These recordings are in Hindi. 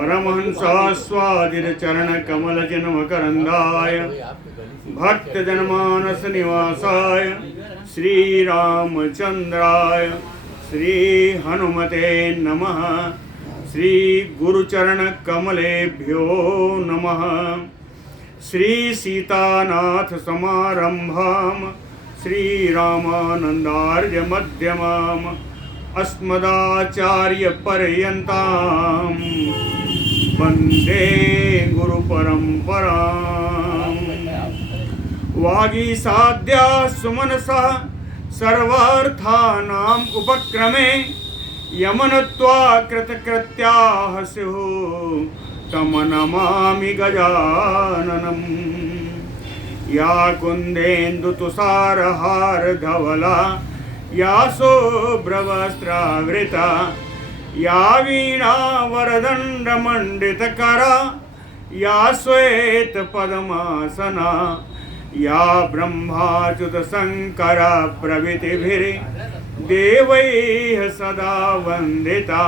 परमहंसास्वादितचरणकमलजन्मकरन्दाय भक्तजनमानसनिवासाय श्रीरामचन्द्राय श्रीहनुमते नमः। श्रीगुरुचरणकमलेभ्यो नमः। श्रीसीतानाथसमारम्भां श्रीरामानन्दार्यमध्यमाम् अस्मदाचार्यपर्यन्तां वन्दे गुरुपरम्पराम्। वागीसाद्याः सुमनसः सर्वार्थानाम् उपक्रमे यमनत्वा कृतकृत्याः स्युः तं नमामि गजाननम्। या कुन्देन्दुतुषारहारधवला या शुभ्रवस्त्रावृता या वीणावरदण्डमण्डितकरा या श्वेतपद्मासना या ब्रह्माच्युतशङ्करा प्रभृतिभिर्देवैः सदा वन्दिता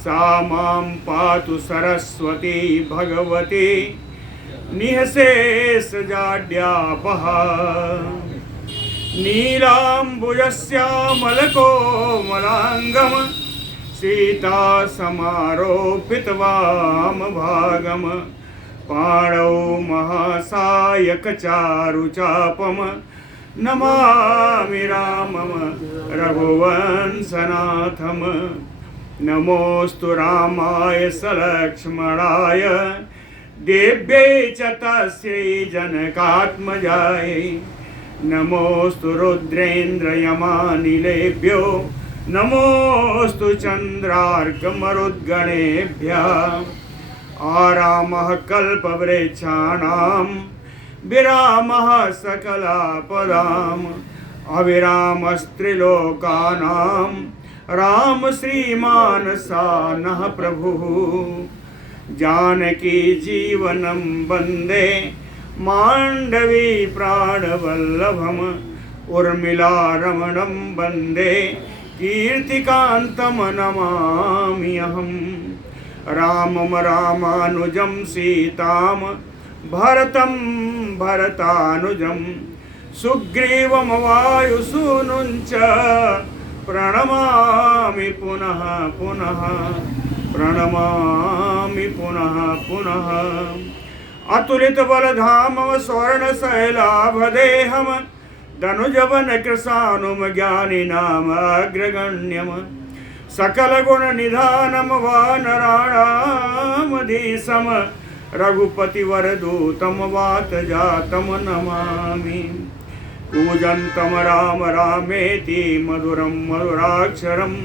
सा मां पातु सरस्वती भगवती निःशेषजाड्यापहा। नीलाम्बुजश्यामलकोमलाङ्गं सीतासमारोपितवामभागं पाणौ महासायकचारुचापं नमामि रामं रघुवंशनाथं। नमोऽस्तु रामाय सलक्ष्मणाय देव्यै च तस्यै जनकात्मजायै। नमोऽस्तु रुद्रेन्द्रयमानिलेभ्यो नमोऽस्तु चन्द्रार्कमरुद्गणेभ्यः। आरामः कल्पवृक्षाणां विरामः सकलापदाम् अविरामस्त्रिलोकानां राम श्रीमानसा नः प्रभुः। जानकी जीवनं वन्दे माण्डवी प्राणवल्लभम् उर्मिलारमणं वन्दे कीर्तिकान्तं नमामि अहम्। रामं रामानुजं सीतां भरतं भरतानुजं सुग्रीवं वायुसूनुं च प्रणमामि पुनः पुनः प्रणमामि पुनः पुनः। अतुलितबलधामं स्वर्णशैलाभदेहं धनुजवनकृशानुं ज्ञानिनामग्रगण्यं सकलगुणनिधानं वानराणामधीशं रघुपतिवरदूतं वातजातं नमामि। कूजन्तं राम रामेति मधुरं मधुराक्षरम्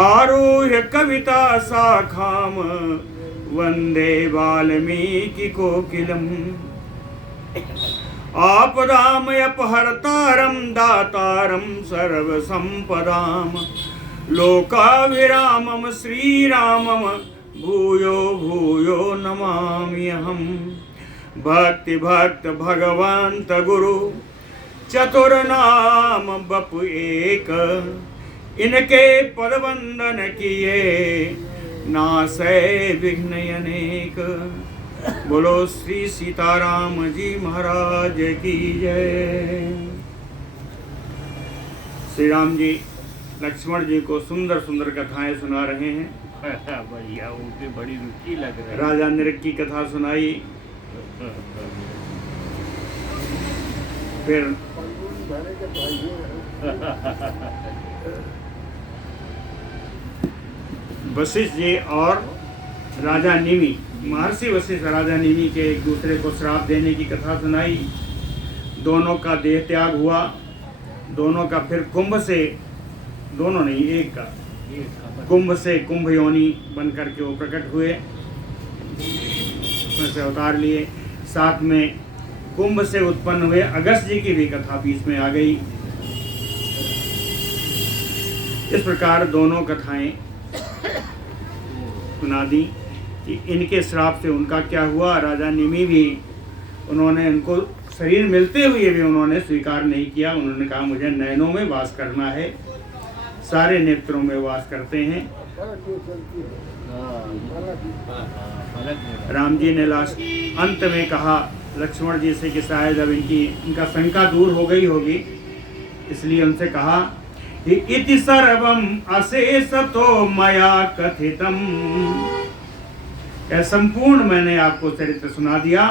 आरुह्य कविता शाखां वन्दे वाल्मीकिकोकिलम्। आपदामयपहर्तारं दातारं सर्वसम्पदां लोकाभिरामं श्रीरामं भूयो भूयो नमामि अहम्। भक्तिभक्त भगवन्त गुरु चतुर्नाम बपु एक इनके पदवंदन किए नासै विघ्न अनेक। बोलो श्री सीताराम जी महाराज की जय। श्री राम जी लक्ष्मण जी को सुंदर सुंदर कथाएं सुना रहे हैं। बढ़िया, उनकी बड़ी रुचि लग रही है। राजा नृप की कथा सुनाई, फिर वशिष्ठ जी और राजा निमि, महर्षि वशिष्ठ राजा निमि के एक दूसरे को श्राप देने की कथा सुनाई। दोनों का देह त्याग हुआ, दोनों का फिर कुंभ से, दोनों नहीं एक का, कुंभ से कुंभ योनि बन करके वो प्रकट हुए, उसमें से अवतार लिए। साथ में कुंभ से उत्पन्न हुए अगस्त जी की भी कथा बीच में आ गई। इस प्रकार दोनों कथाएं सुना दी कि इनके श्राप से उनका क्या हुआ। राजा निमि भी, उन्होंने उनको शरीर मिलते हुए भी उन्होंने स्वीकार नहीं किया। उन्होंने कहा मुझे नयनों में वास करना है, सारे नेत्रों में वास करते हैं राम जी ने लास्ट अंत में कहा लक्ष्मण जी से कि शायद अब इनका शंका दूर हो गई होगी, इसलिए उनसे कहा कि इति सर्वम अशेषतो मया कथितम, संपूर्ण मैंने आपको चरित्र सुना दिया।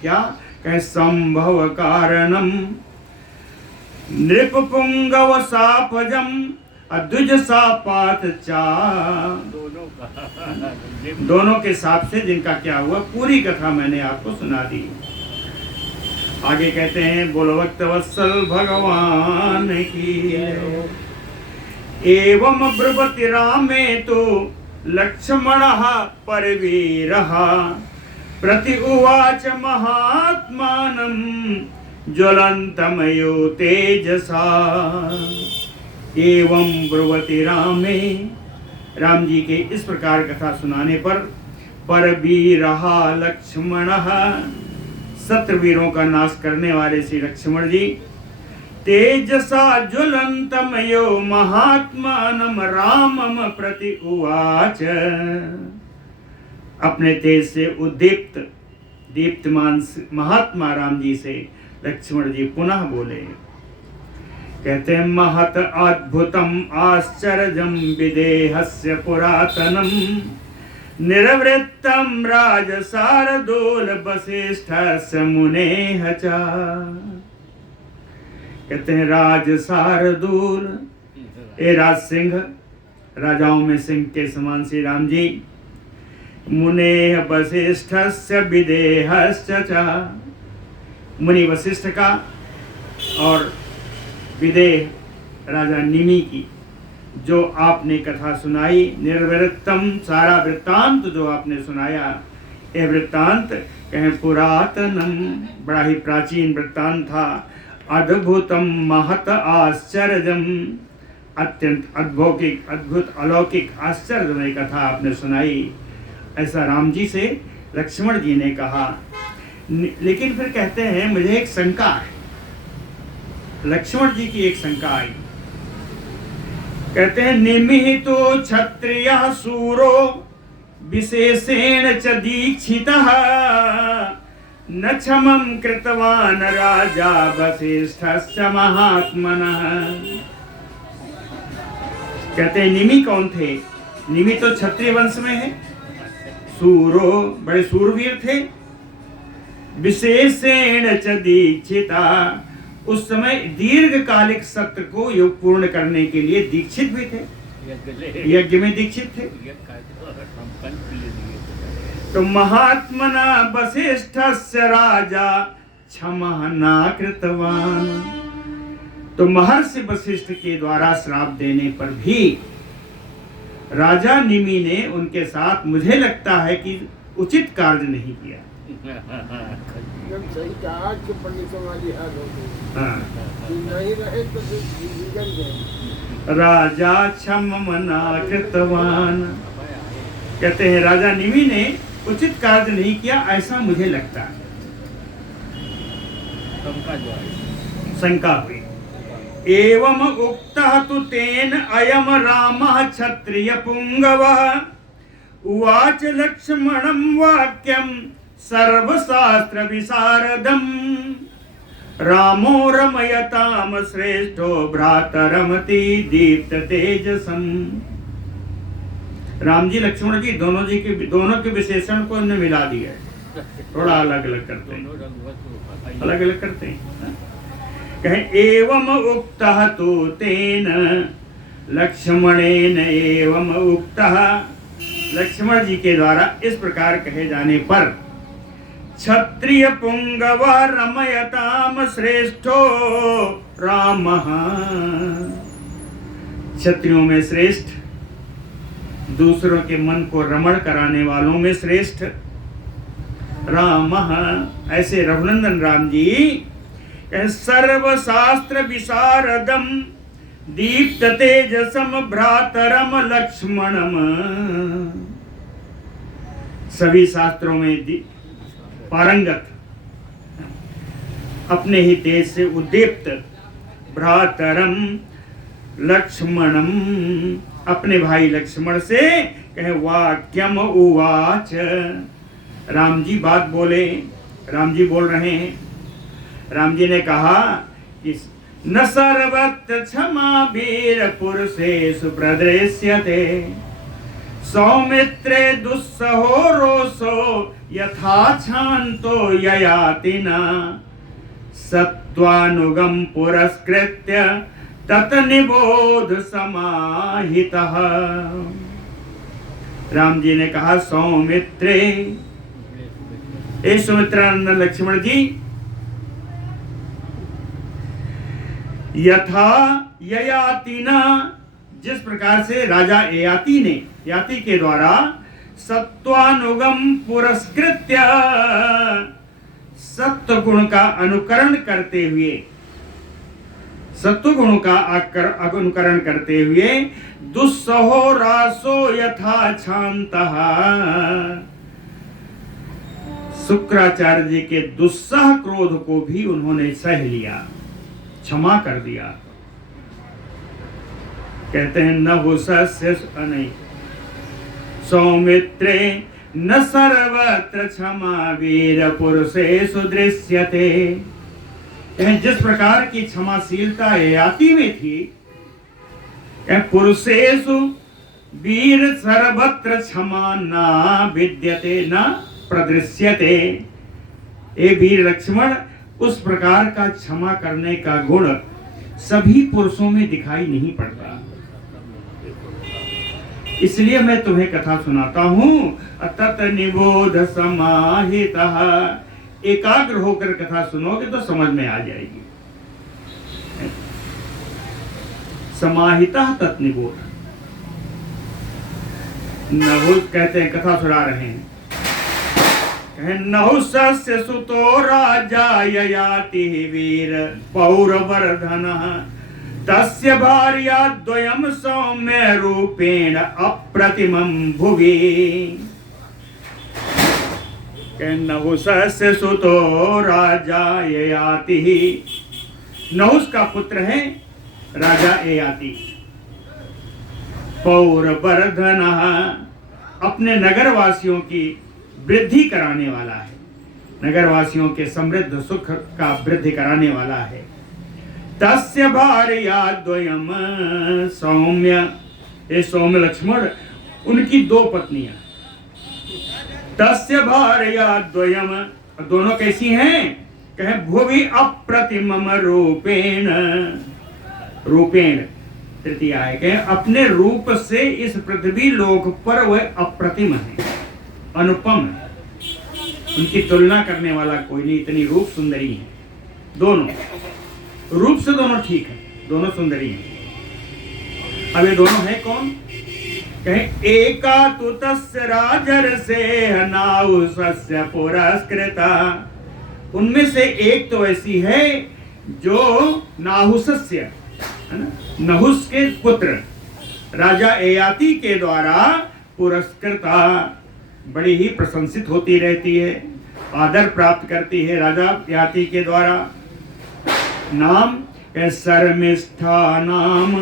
क्या कहे? संभव कारणम नृपपुंगव सापजम अद्विज सापात चा, दोनों के साथ से जिनका क्या हुआ पूरी कथा मैंने आपको सुना दी। आगे कहते हैं बोलो भक्त वत्सल भगवान की। एवं ब्रुवति रामे तो लक्ष्मण परवीर प्रति उवाच महात्मानं ज्वलंतमयो तेजसा। एवं ब्रुवति रामे, राम जी के इस प्रकार कथा सुनाने पर परवीरहा लक्ष्मण, शत्रुवीरों का नाश करने वाले श्री लक्ष्मण जी, तेजसा ज्वलंतमयो महात्मानं रामम प्रति उवाच, अपने तेज से उद्दीप्त दीप्तमान महात्मा राम जी से लक्ष्मण जी पुनः बोले। कहते हैं महत अद्भुतम आश्चर्यम विदेहस्य पुरातनम निर्वृत्तम राजसारदोल वसिष्ठस्य मुनेः च। कहते हैं राजसारदूल, ए राज सिंह, राजाओं में सिंह के समान श्री राम जी, मुनेः वसिष्ठस्य विदेहश्च च, मुनि वशिष्ठ का और विदेह राजा निमि की जो आपने कथा सुनाई, निर्वृत्तम, सारा वृत्तांत जो आपने सुनाया, ये वृत्तांत कहें पुरातनम, बड़ा ही प्राचीन वृत्तांत था, अद्भुतम महत आश्चर्यम, अत्यंत अद्भुत अलौकिक आश्चर्यमय कथा आपने सुनाई, ऐसा राम जी से लक्ष्मण जी ने कहा। लेकिन फिर कहते हैं मुझे एक शंका है, लक्ष्मण जी की एक शंका आई। कहते हैं निमिहितो क्षत्रियः शूरो विशेषेण च दीक्षितः न क्षमं कृतवान् राजा वसिष्ठस्य महात्मनः। कहते हैं निमि कौन थे? निमि तो क्षत्रिय वंश में है, शूरो बड़े शूरवीर थे, विशेषेण च दीक्षिता, उस समय दीर्घकालिक सत्र को योग पूर्ण करने के लिए दीक्षित भी थे, यज्ञ में दीक्षित थे। तो महात्मना वसिष्ठस्य राजा क्षमा न कृतवान, तो महर्षि वशिष्ठ के द्वारा श्राप देने पर भी राजा निमि ने उनके साथ मुझे लगता है कि उचित कार्य नहीं किया। सही कहा कि पंडितों वाली हाल हो गई। हाँ। नहीं रहे तो बिगड़ गए। राजा क्षमना कृतवान, कहते हैं राजा निमि ने उचित कार्य नहीं किया, ऐसा मुझे लगता है। शंका हुई। एवं उक्तः तु तेन अयम रामः क्षत्रिय पुंगवः उवाच लक्ष्मणं वाक्यं सर्वशास्त्र विशारदं रामो रमयताम श्रेष्ठो भ्रातरमति दीप्त तेजसम। राम जी लक्ष्मण जी दोनों के विशेषण को हमने मिला दिया है, थोड़ा अलग अलग करते हैं, अलग अलग करते हैं। कहे एवं उक्तः तो तेन लक्ष्मणेन, एवं उक्तः लक्ष्मण जी के द्वारा इस प्रकार कहे जाने पर क्षत्रिय पुंगव रमयताम श्रेष्ठो रामः, क्षत्रियों में श्रेष्ठ, दूसरों के मन को रमण कराने वालों में श्रेष्ठ रामः, ऐसे रघुनंदन राम जी सर्वशास्त्र विशारदम दीप्त तेजसम भ्रातरम लक्ष्मणम, सभी शास्त्रों में पारंगत, अपने ही तेज से उद्दीप्त भ्रातरम लक्ष्मणम, अपने भाई लक्ष्मण से कहे वाक्यम उवाच। राम जी बात बोले, राम जी बोल रहे हैं। राम जी ने कहा कि न सर्वत्र क्षमा वीर पुरुषेषु प्रदृश्यते, सौमित्रे दुस्सहो रोषो यथा क्षान्तो ययातिना, सत्त्वानुगम पुरस्कृत्य तत निबोध समाहितः। राम जी ने कहा सौमित्रे, सुमित्रानंद लक्ष्मण जी, यथा ययातिना, जिस प्रकार से राजा ययाति ने, ययाति के द्वारा सत्वानुगम पुरस्कृत्य, सत्व गुण का अनुकरण करते हुए, सत्व गुण का अनुकरण करते हुए, दुस्सहो रासो यथा क्षान्तः, शुक्राचार्य जी के दुस्सह क्रोध को भी उन्होंने सह लिया, क्षमा कर दिया। कहते हैं न हो सस्य नहीं, सौमित्रे न सर्वत्र क्षमा वीर पुरुषेषु दृश्यते। जिस प्रकार की क्षमाशीलता ययाति में थी, पुरुषेषु वीर सर्वत्र क्षमा न विद्यते न प्रदृश्यते। ए वीर लक्ष्मण, उस प्रकार का क्षमा करने का गुण सभी पुरुषों में दिखाई नहीं पड़ता। इसलिए मैं तुम्हें कथा सुनाता हूं। तत निबोध समाहितः, एकाग्र होकर कथा सुनोगे तो समझ में आ जाएगी। समाहितः तत् निबोध। नहुष कहते हैं, कथा सुना रहे हैं, नहुषस्य सुतो राजा ययाति वीर पौरवर्धनः, तस्य भार्या द्वयं सौम्य रूपेण अप्रतिमं भुवि। नहुषस्य सुतो राजा ययाति, नहुष का पुत्र है राजा ययाति। पौरवर्धनः, अपने नगरवासियों की वृद्धि कराने वाला है, नगरवासियों के समृद्ध सुख का वृद्धि कराने वाला है। तस्य भार्या द्वयम सौम्य, ये सौम्य लक्ष्मण, उनकी दो पत्नियां। तस्य भार्या द्वयम, दोनों कैसी हैं? कहे भुवि अप्रतिमम रूपेण, रूपेण तृतीया है, कहे अपने रूप से इस पृथ्वी लोक पर वह अप्रतिम है, अनुपम है, उनकी तुलना करने वाला कोई नहीं, इतनी रूप सुंदरी है। दोनों रूप से दोनों ठीक है, दोनों सुंदरी हैं। अब ये दोनों हैं कौन? कहे एका तु तस्य राजर्षे नाहुषस्य पुरस्कृता, उनमें से एक तो ऐसी है जो नाहुषस्य, है ना, नहुष के पुत्र राजा ययाति के द्वारा पुरस्कृता, बड़ी ही प्रशंसित होती रहती है, आदर प्राप्त करती है राजा ययाति के द्वारा। नाम शर्मिष्ठा नाम,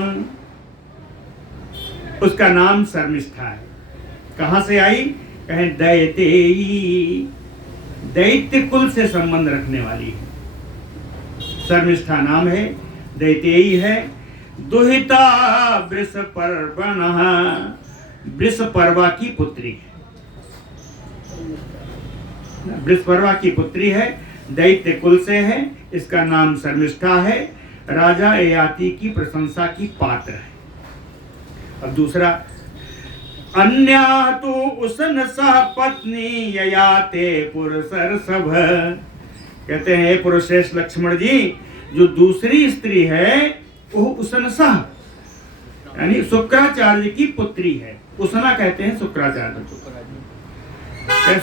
उसका नाम शर्मिष्ठा है। कहां से आई? कहें दैतेयी, दैत्य कुल से संबंध रखने वाली है, शर्मिष्ठा नाम है, दैतेयी है। दुहिता वृषपर्वणः, वृषपर्वा की पुत्री है, वृषपर्वा की पुत्री है, दैत्य कुल से है, इसका नाम शर्मिष्ठा है, राजा ययाति की प्रशंसा की पात्र है। अब दूसरा, अन्या तो उसन सह पत्नी ययाते पुरुषर्षभ, कहते हैं पुरुषेश लक्ष्मण जी, जो दूसरी स्त्री है वो उसन सह, यानी शुक्राचार्य की पुत्री है। उसना कहते हैं शुक्राचार्य को,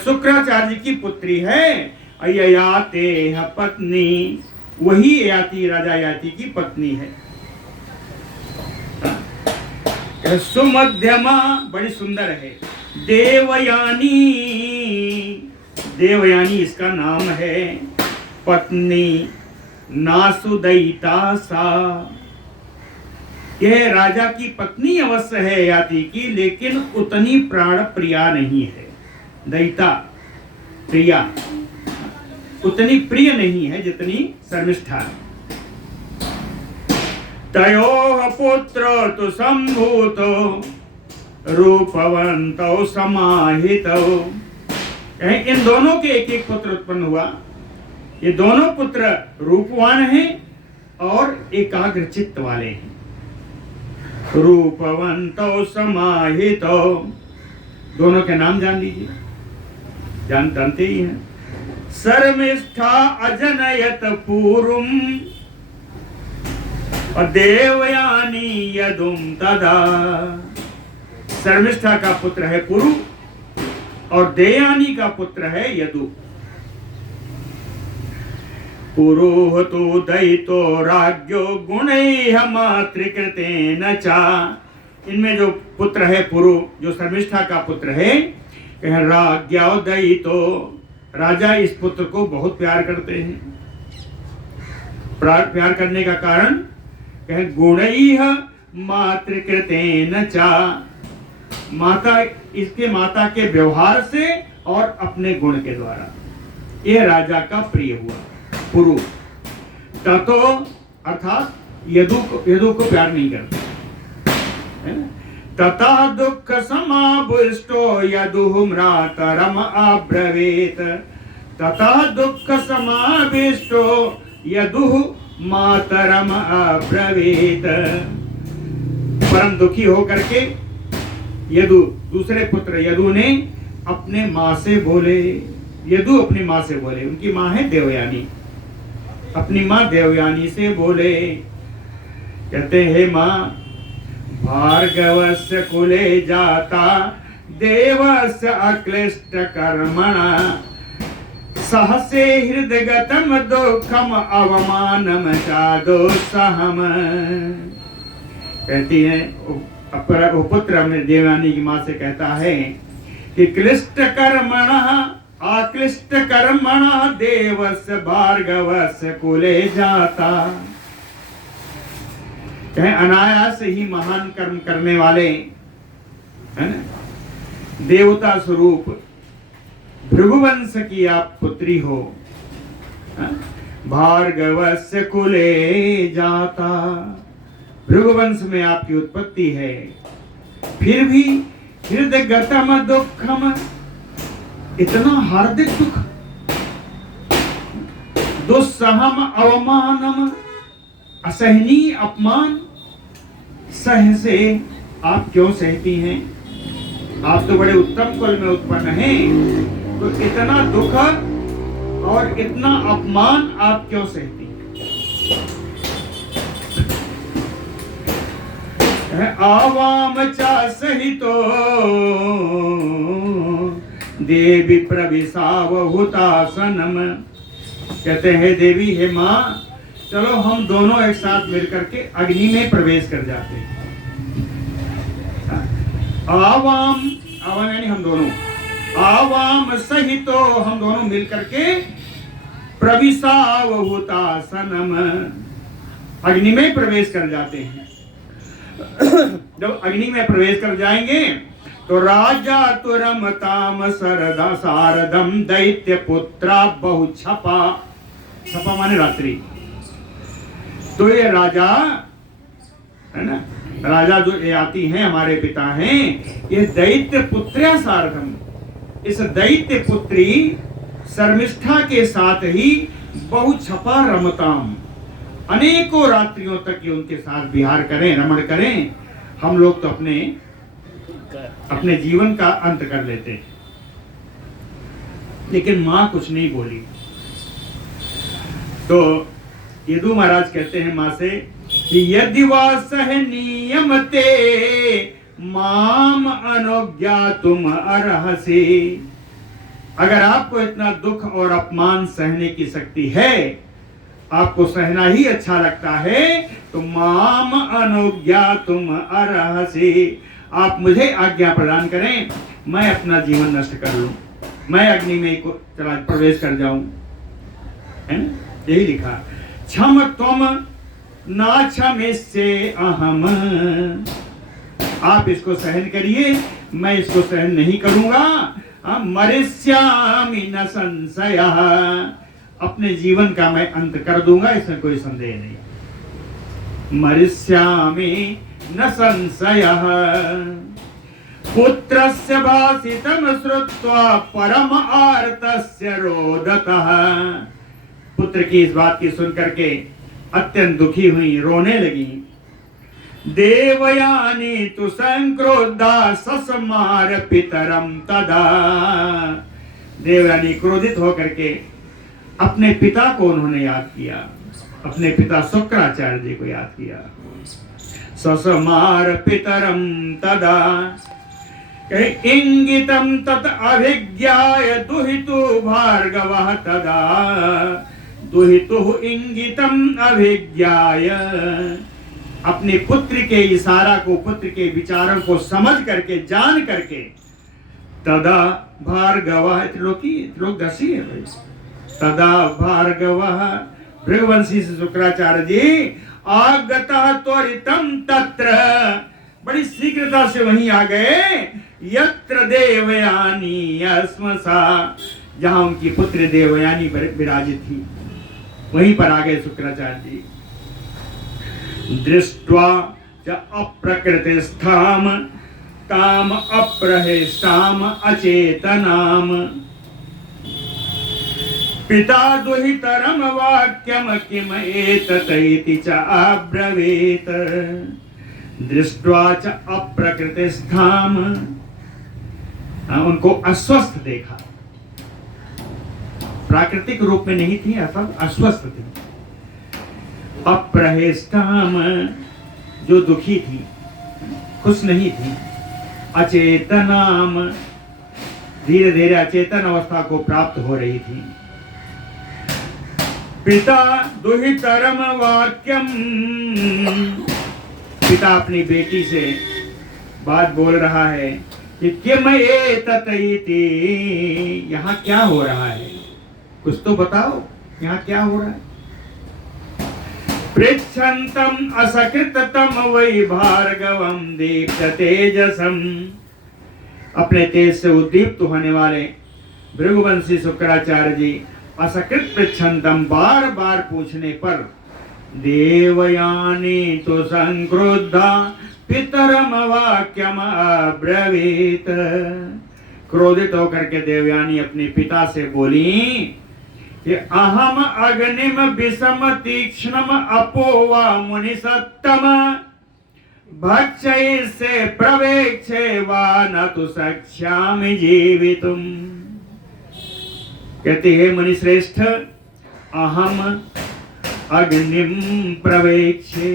शुक्राचार्य की पुत्री है। ययाते पत्नी, वही ययाति, राजा ययाति की पत्नी है। सुमध्यमा, बड़ी सुंदर है। देवयानी, देवयानी इसका नाम है। पत्नी नासुदयिता सा, कि राजा की पत्नी अवश्य है याति की, लेकिन उतनी प्राण प्रिया नहीं है। दयिता प्रिया उतनी प्रिय नहीं है जितनी शर्मिष्ठा है। तयोः पुत्र तु संभूतो रूपवंतो समाहितो। इन दोनों के एक एक पुत्र उत्पन्न हुआ। ये दोनों पुत्र रूपवान हैं और एकाग्र चित्त वाले हैं। रूपवंतो समाहितो, दोनों के नाम जान लीजिए, जानते ही हैं। शर्मिष्ठा अजनयत पूर्वम और देवयानी यदुम तदा। शर्मिष्ठा का पुत्र है पुरु और देवयानी का पुत्र है यदु। पुरोहतो दयितो राज्ञो गुणैः मातृकृतेन चा। इनमें जो पुत्र है पुरु, जो शर्मिष्ठा का पुत्र है, राज्ञो दयितो, राजा इस पुत्र को बहुत प्यार करते हैं। प्यार करने का कारण कहे गुणैः मातृकृतेन चा, माता, इसके माता के व्यवहार से और अपने गुण के द्वारा यह राजा का प्रिय हुआ पुरु। ततो अर्थात यदु को प्यार नहीं करते। तथा दुख समाविष्टो यदुः म्रातरम अब्रवीत। तथा दुख समाविष्टो यदुः मातरम अब्रवीत। परम दुखी होकर के यदु, दूसरे पुत्र यदु ने अपने माँ से बोले, यदु अपनी माँ से बोले, उनकी माँ है देवयानी, अपनी माँ देवयानी से बोले, कहते हैं माँ भार्गवस्य कुले जाता देवस्य अक्लिष्ट कर्मणा सहसे हृदगतम दुखम अवमानम चादोत्साहम। कहती है वो पुत्र अपने देवयानी की माँ से कहता है कि क्लिष्ट कर्मणा आक्लिष्ट कर्मणा देवस्य भार्गवस्य कुले जाता। चाहे अनायास ही महान कर्म करने वाले, है ना, देवता स्वरूप भृगुवंश की आप पुत्री हो, भार्गवस्य कुले जाता, भृगुवंश में आपकी उत्पत्ति है, फिर भी हृदय गतम दुखम, इतना हार्दिक दुख, दुस्सहम अवमानम, असहनीय अपमान सह से आप क्यों सहती हैं? आप तो बड़े उत्तम कुल में उत्पन्न हैं, तो इतना दुख और इतना अपमान आप क्यों सहती हैं? आवाम चा सहितो देवी प्रविशावहुतासनम। कहते हैं देवी, हे माँ, चलो हम दोनों एक साथ मिलकर के अग्नि में प्रवेश कर जाते हैं। आवाम, आवाम यानी हम दोनों, आवाम सहितो, हम दोनों मिलकर के प्रविशावहुतासनम, अग्नि में प्रवेश कर जाते हैं। जब अग्नि में प्रवेश कर जाएंगे तो राजा तुरमताम सरदा सारदम दैत्य पुत्रा बहु छपा, छपा माने रात्रि। तो ये राजा है ना, राजा जो ये आती हैं, हमारे पिता हैं, ये दैत्य पुत्र्या सारथम, इस दैत्य पुत्री शर्मिष्ठा के साथ ही बहु छपा रमताम, अनेकों रात्रियों तक ये उनके साथ विहार करें, रमण करें। हम लोग तो अपने जीवन का अंत कर लेते हैं। लेकिन माँ कुछ नहीं बोली। तो यदु महाराज कहते हैं माँ से कि यदि वा सहनीयमते माम अनुज्ञा तुम अर्हसि, अगर आपको इतना दुख और अपमान सहने की शक्ति है, आपको सहना ही अच्छा लगता है, तो माम अनुज्ञा तुम अर्हसि, आप मुझे आज्ञा प्रदान करें, मैं अपना जीवन नष्ट कर लूं, मैं अग्नि में चला प्रवेश कर जाऊं, है ना? यही लिखा। क्षम त्वम ना क्षमिष्ये अहम। आप इसको सहन करिए, मैं इसको सहन नहीं करूंगा। मरिष्यामि न संशयः, अपने जीवन का मैं अंत कर दूंगा, इसमें कोई संदेह नहीं। मरिष्यामि न संशयः। पुत्रस्य भाषितं श्रुत्वा परम आर्तस्य रोदतः। पुत्र की इस बात की सुन करके अत्यंत दुखी हुई, रोने लगी। देवयानी तु संक्रोधा सस्मार पितरम तदा। देवयानी क्रोधित होकर के अपने पिता को उन्होंने याद किया, अपने पिता शुक्राचार्य जी को याद किया। सस्मार पितरम तदा इंगितम तत अभिज्ञाय दुहितु भार्गवः तदा। दुहितु इंगितम अभिज्ञाय, अपने पुत्र के इशारा को, पुत्र के विचारों को समझ करके, जान करके, तदा भार्गवः, त्रिलोकदर्शी है भाई। तदा भार्गवः, भृगुवंशी से शुक्राचार्य जी आगतः त्वरितम तत्र, बड़ी शीघ्रता से वहीं आ गए। यत्र देवयानी अस्मसा, जहां उनकी पुत्र देवयानी विराजित थी, वहीं पर आ गए शुक्राचार्य जी। दृष्ट्वा च अप्रकृतिस्थाम ताम अप्रहिष्टाम अचेतनाम। पिता दुहितरम वाक्यम किम एततैति च अब्रवीत। दृष्ट्वा च अप्रकृतिस्थाम, उनको अस्वस्थ देखा, प्राकृतिक रूप में नहीं थी, अस्वस्थ थी। अप्रहिष्टाम, जो दुखी थी, खुश नहीं थी। अचेतनाम, धीरे धीरे अचेतन अवस्था को प्राप्त हो रही थी। पिता दुहितरम वाक्यम, पिता अपनी बेटी से बात बोल रहा है कि किम एततैति, यहाँ क्या हो रहा है, कुछ तो बताओ, यहाँ क्या हो रहा है। पृच्छन्तम् असकृततम वै भार्गवम दीप्त तेजसम। अपने तेज से उद्दीप्त होने वाले भृगुवंशी शुक्राचार्य जी असकृत पृच्छन्तम, बार बार पूछने पर, देवयानी तो संक्रुद्धा पितरम वाक्यम अब्रवीत। क्रोधित होकर के देवयानी अपने पिता से बोली कि अहम अग्निम विषम तीक्ष्णम अपोवा मुनि सत्तम भक्षयिष्ये प्रवेक्षे वा न तु शक्ष्यामि जीवितुम। कहते हैं मुनि श्रेष्ठ, अहम अग्निम प्रवेक्षे,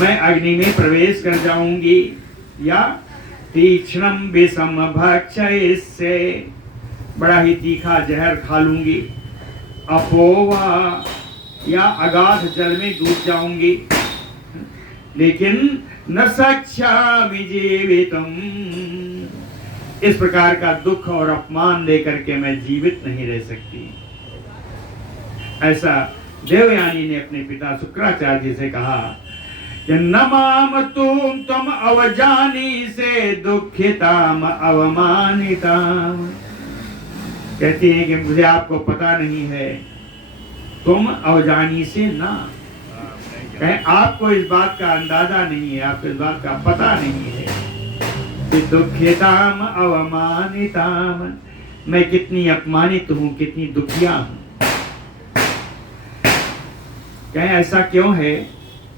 मैं अग्नि में प्रवेश कर जाऊंगी, या तीक्ष्णम विषम भक्षयिष्ये, बड़ा ही तीखा जहर खा लूंगी। अपोवा, या अगाध जल में डूब जाऊंगी, लेकिन न शक्ष्यामि जीवितुम, इस प्रकार का दुख और अपमान लेकर के मैं जीवित नहीं रह सकती। ऐसा देवयानी ने अपने पिता शुक्राचार्य जी से कहा कि न माम तुम अवजानी से दुखिताम अवमानिताम। कहती हैं कि मुझे आपको पता नहीं है, तुम अवजानी से ना, कहें आपको इस बात का अंदाजा नहीं है, आपको इस बात का पता नहीं है कि दुखिताम अवमानिताम, मैं कितनी अपमानित हूँ, कितनी दुखिया हूँ। कहें ऐसा क्यों है,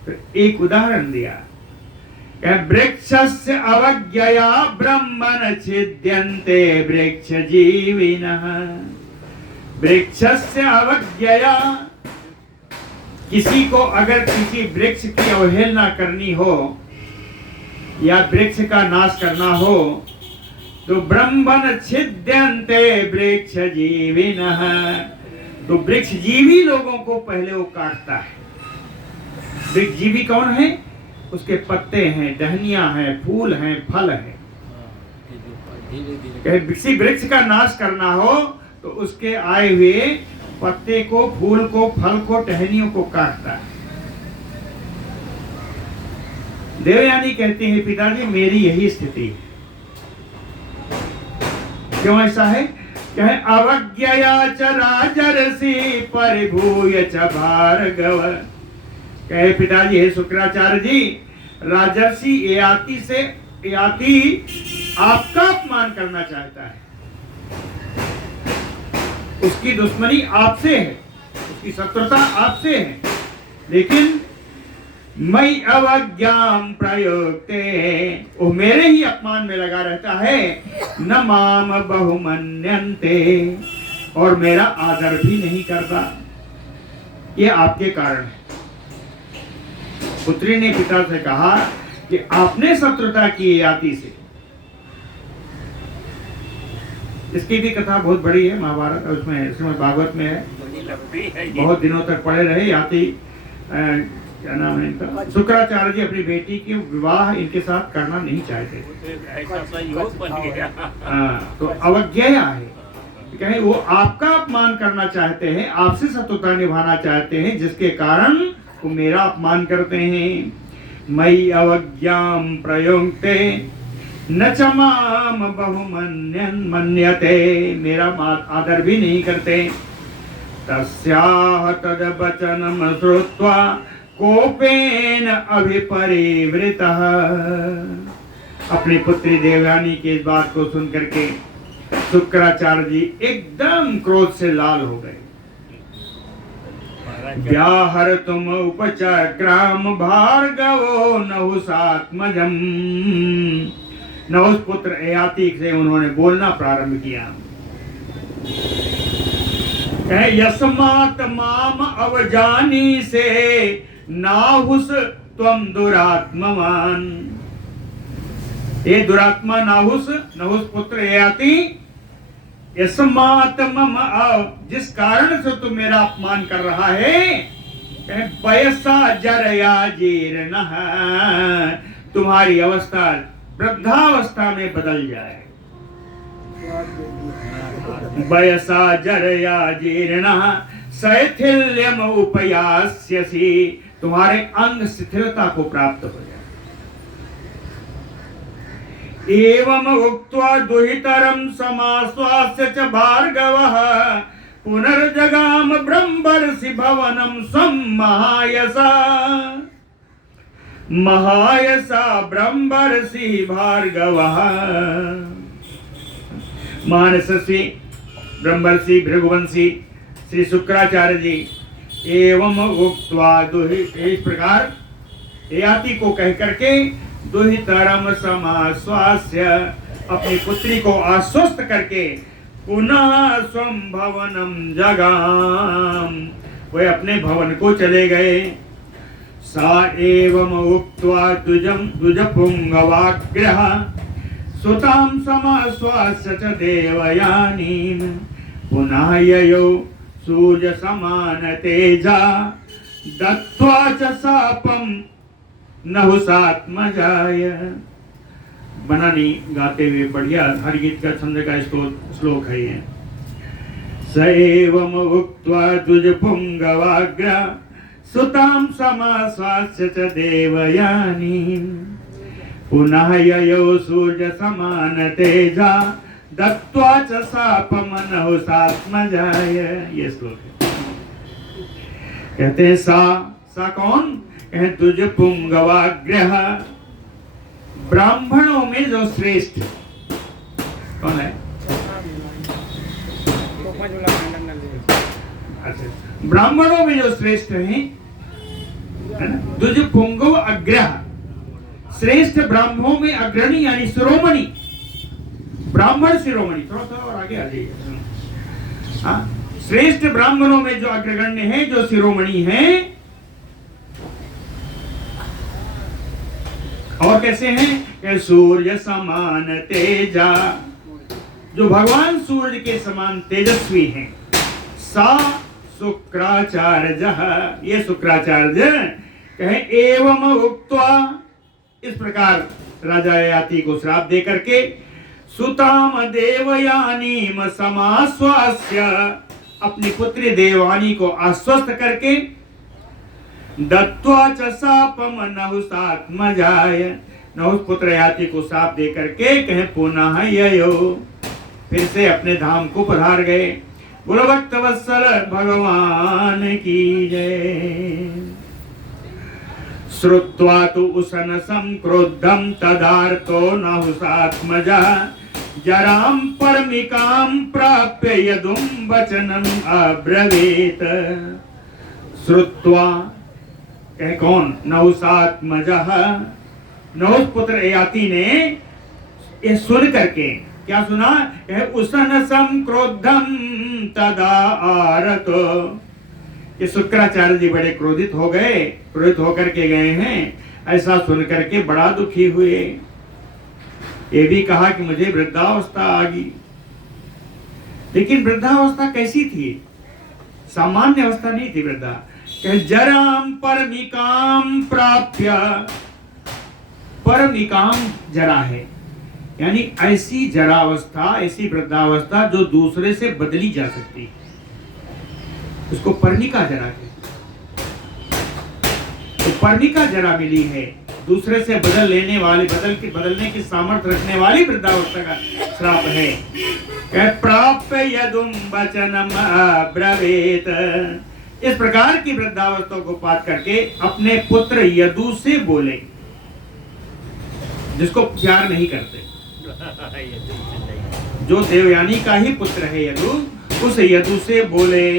तो एक उदाहरण दिया। वृक्षस्य अवज्ञया ब्रह्मन् छिद्यन्ते वृक्ष जीविनः। वृक्षस्य अवज्ञया, किसी को अगर किसी वृक्ष की अवहेलना करनी हो या वृक्ष का नाश करना हो, तो ब्रह्मन् छिद्यन्ते वृक्ष जीविनः, तो वृक्ष जीवी लोगों को पहले वो काटता है। वृक्ष जीवी कौन है, उसके पत्ते हैं, टहनियां हैं, फूल हैं, फल हैं। किसी वृक्ष का नाश करना हो तो उसके आए हुए पत्ते को, फूल को, फल को, टहनियों को काटता है। देवयानी कहती है पिताजी मेरी यही स्थिति है। क्यों ऐसा है? कहे अवज्ञया च राजर्षि परिभूय च भार्गव। कहे पिताजी हे शुक्राचार्य जी, राजर्षि ययाति आपका अपमान करना चाहता है, उसकी दुश्मनी आपसे है, उसकी शत्रुता आपसे है, लेकिन मई अवज्ञाम प्रयोक्ते, वो मेरे ही अपमान में लगा रहता है। न माम बहुमन्यन्ते, और मेरा आदर भी नहीं करता। ये आपके कारण है। पुत्री ने पिता से कहा कि आपने शत्रुता की ययाति से। इसकी भी कथा बहुत बड़ी है, महाभारत उसमें भागवत में है, बहुत दिनों तक पढ़े रहे। ययाति क्या नाम है इनका, शुक्राचार्य जी अपनी बेटी की विवाह इनके साथ करना नहीं चाहते। तो अवज्ञा है, कहे वो आपका अपमान करना चाहते हैं, आपसे शत्रुता निभाना चाहते हैं, जिसके कारण वो मेरा अपमान करते हैं। मई अवज्ञाम प्रयोक्ते न च माम बहुमन्यते, मेरा आदर भी नहीं करते। तस्याह तद वचनम श्रुत्वा कोपेन अभिपरिवृतः। अपनी पुत्री देवयानी की इस बात को सुन करके शुक्राचार्य जी एकदम क्रोध से लाल हो गए। व्याहर तुम उपचक्राम भार्गवो नहुसात्मजम। नहुस पुत्र ययाति से उन्होंने बोलना प्रारंभ किया। यस्मात् माम अवजानी से नाहुस त्वं दुरात्मवान। ये दुरात्मा नाहुस, नहुस पुत्र ययाति, यस्मात् मम, जिस कारण से तुम मेरा अपमान कर रहा है, वयसा जरया जीर्णः, तुम्हारी अवस्था वृद्धावस्था में बदल जाए। वयसा जरया जीर्णः शैथिल्यम उपयास्यसि, तुम्हारे अंग शिथिलता को प्राप्त हो जाए। एवं उक्त्वा दुहितरं समाश्वास्य च भार्गवः पुनर्जगाम ब्रह्मर्षि भवनं स्वं महायसा। महायसा ब्रह्मर्षि भार्गवः। महानसस्वी ब्रह्मर्षि भृगुवंशी श्री शुक्राचार्य जी एवं उक्त्वा इस प्रकार ययाति को कह करके दुहितरम समाश्वास्य, अपनी पुत्री को आश्वस्त करके पुनः स्वं भवनम जगाम, वे अपने भवन को चले गए। सा एवं उक्त्वा द्विजपुंगवाग्रह सुतां समाश्वास्य च देवयानीं पुनः ययौ सूर्य समान तेजा दत्त्वा च शापं नहुसात्मजाय। बनानी गाते हुए बढ़िया हर गीत का छंद का श्लोक है ये। स एवं उक्त्वा द्विजपुंगवाग्र सुतां समाश्वास्य च देवयानीं पुनः ययौ सूर्य समान तेजा दत्त्वा च शापं नहुसात्मजाय। ये श्लोक है। कहते हैं सा कौन? तुझ पुंगवाग्रह, ब्राह्मणों में जो श्रेष्ठ कौन है? अच्छा, ब्राह्मणों में जो श्रेष्ठ हैं, तुझ पुंगव अग्रह, श्रेष्ठ ब्राह्मणों में अग्रणी यानी शिरोमणि, ब्राह्मण शिरोमणि। थोड़ा और आगे आ जाइए। हाँ, श्रेष्ठ ब्राह्मणों में जो अग्रगण्य हैं, जो शिरोमणि हैं, और कैसे हैं? सूर्य समान तेजा, जो भगवान सूर्य के समान तेजस्वी हैं। सा शुक्राचार्य, ये शुक्राचार्य कहे एवं उक्त्वा, इस प्रकार राजा ययाति को श्राप दे करके सुताम देवयानीम समाश्वास्य, अपनी पुत्री देवयानी को आश्वस्त करके दत्त्वा च शापम नहुषात्मजाय, नहुष पुत्र ययाति को शाप दे करके कहे पुनः ययो, फिर से अपने धाम को पधार गए। बोलो भक्त वत्सल भगवान की जय। श्रुत्वा तु उसन संक्रुद्धम तदार्तो नहुषात्मजा, जराम परमिकाम प्राप्य यदुम वचनम अब्रवीत। श्रुत्वा कहे कौन? नहुषात्मजः, नहुष पुत्र ययाति ने ये सुन करके क्या सुना? कहे उसन संक्रोधम तदा आरतो, ये शुक्राचार्य जी बड़े क्रोधित हो गए, क्रोधित होकर के गए हैं। ऐसा सुन करके बड़ा दुखी हुए। ये भी कहा कि मुझे वृद्धावस्था आ गई। लेकिन वृद्धावस्था कैसी थी? सामान्य अवस्था नहीं थी वृद्धा। कहे जराम परमिकाम प्राप्य, परमिकाम जरा है, यानी ऐसी जरावस्था, ऐसी वृद्धावस्था जो दूसरे से बदली जा सकती, उसको पर्णिका जरा कहते। तो पर्णिका जरा मिली है, दूसरे से बदल लेने वाली, बदलने की सामर्थ्य रखने वाली वृद्धावस्था का श्राप है। कह प्राप्य यदुम वचनम अब्रवीत, इस प्रकार की वृद्धावस्था को पात करके अपने पुत्र यदु से बोले, जिसको प्यार नहीं करते, जो देवयानी का ही पुत्र है यदु, उस यदु से बोले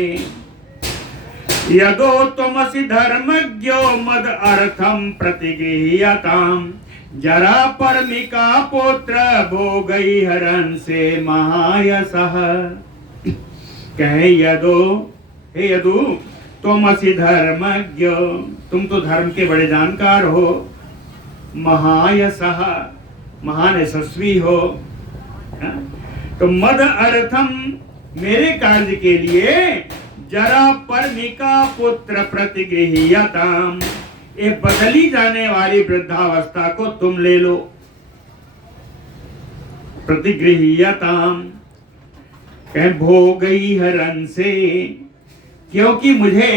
यदो तुमसि धर्मज्ञो मद अर्थम प्रतिगृह्यताम, जरा परमिका पुत्र भोगई हरन से महायसः। कहे यदो, हे यदु तुमसि धर्मज्ञ, तुम तो धर्म के बड़े जानकार हो, महायसः, महान यशस्वी हो, तो मद अर्थम, मेरे कार्य के लिए जरा परमिका पुत्र प्रतिगृह्यताम, ये बदली जाने वाली वृद्धावस्था को तुम ले लो। प्रतिगृह्यताम कहे भोगई हरन से, क्योंकि मुझे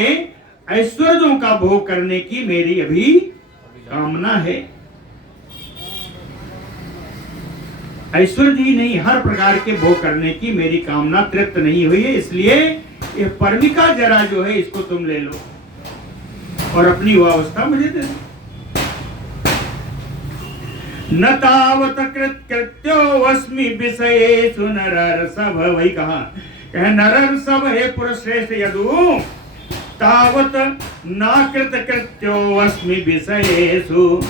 ऐश्वर्यों का भोग करने की मेरी अभी कामना है। ऐश्वर्य ही नहीं, हर प्रकार के भोग करने की मेरी कामना तृप्त नहीं हुई है, इसलिए ये परमिका जरा जो है इसको तुम ले लो और अपनी वो अवस्था मुझे दे दो। न तावत कृत्यो अस्मि विषयेषु नरर्षभ, वही कहा नरर्षभ हे पुरुष श्रेष्ठ यदु, तावत न कृत्यो अस्मि विषयेषु,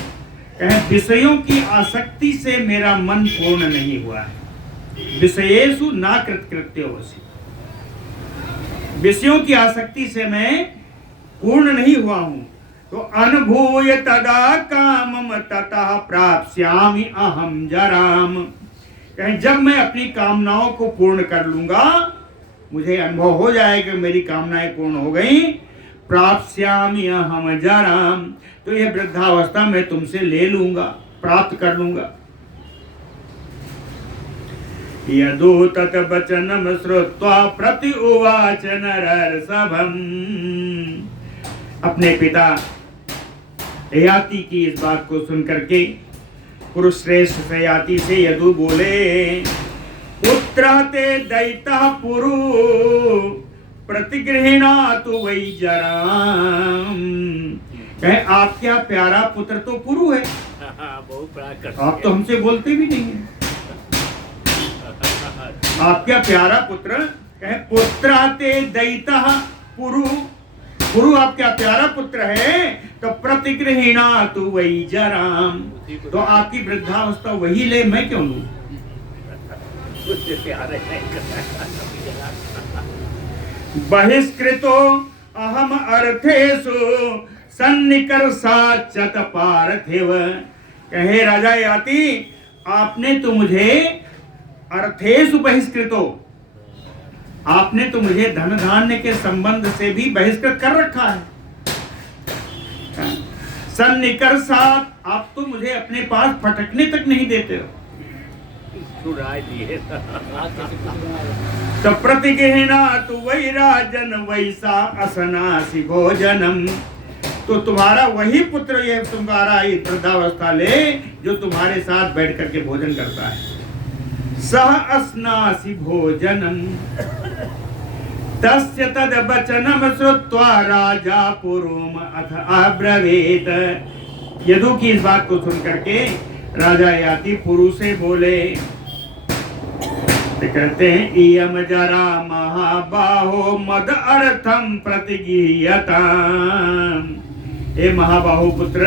विषयों की आसक्ति से मेरा मन पूर्ण नहीं हुआ है। विषयेषु न कृत्योऽसि, विषयों की आसक्ति से मैं पूर्ण नहीं हुआ हूं। तो अनुभूय तदा कामम ततः प्राप्स्यामि अहम जराम, जब मैं अपनी कामनाओं को पूर्ण कर लूंगा, मुझे अनुभव हो जाएगा मेरी कामनाएं पूर्ण हो गई, प्राप्स्यामि अहम जराम, तो यह वृद्धावस्था मैं तुमसे ले लूंगा, प्राप्त कर लूंगा। यदु तत् वचनम श्रुत्वा प्रति उवाच नरर्षभम्, अपने पिता ययाति की इस बात को सुन करके पुरुष श्रेष्ठ ययाति से यदु बोले पुत्र ते दैतः पुरु प्रतिगृह्णातु वै जराम, कहे आपका प्यारा पुत्र तो पुरु है, आप तो हमसे बोलते भी नहीं है। आपका प्यारा पुत्र, कहे पुत्र ते दैतः पुरु, पुरु आपका प्यारा पुत्र है, तो प्रतिगृह्णातु वै जराम, तो आपकी वृद्धावस्था वही ले, मैं क्यों लूं? बहिष्कृतो अहम अर्थेषु सन्निकर्षाच्युत पार्थिव, कहे राजा ययाति आपने तो मुझे अर्थेषु बहिष्कृतो, आपने तो मुझे धन धान्य के संबंध से भी बहिष्कृत कर रखा है। सन्निकर्षात्, आप तो मुझे अपने पास फटकने तक नहीं देते हो। तो प्रतिगृह्णातु वै राजन वैसा असनासि भोजनम, तो तुम्हारा वही पुत्र ये तुम्हारा ये वृद्धावस्था ले जो तुम्हारे साथ बैठ करके भोजन करता है। सह अस्नासि भोजनम तस्य तद वचनम श्रुत्वा राजा पुरुम अथ अब्रवीत। यदु की इस बात को सुन करके राजा याति पुरु से बोले, तो कहते हैं इयम जरा महाबाहो मद अर्थम प्रतिगीयता। हे महाबाहु पुत्र,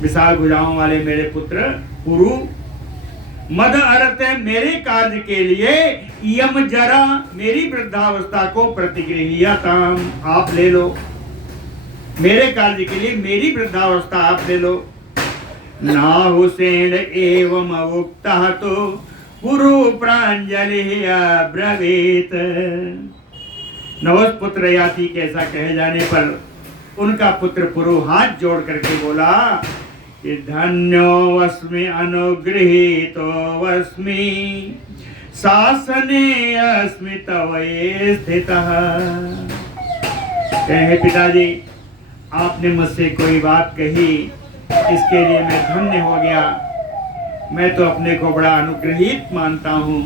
विशाल भुजाओं वाले मेरे पुत्र पुरु, मद अर्थ है मेरे कार्य के लिए, यम जरा मेरी वृद्धावस्था को प्रतिगृह्यता आप ले लो, मेरे कार्य के लिए मेरी वृद्धावस्था आप ले लो। नाहुसेन एवं उक्ता तो पुरु प्रांजलि अब्रवीत। नहुष पुत्र याति के ऐसा कहे जाने पर उनका पुत्र पुरु हाथ जोड़ करके बोला कि धन्योऽस्मि अनुगृहीतोऽस्मि शासने अस्मि तवये स्थितः। कहे पिताजी, आपने मुझसे कोई बात कही, इसके लिए मैं धन्य हो गया। मैं तो अपने को बड़ा अनुग्रहित मानता हूँ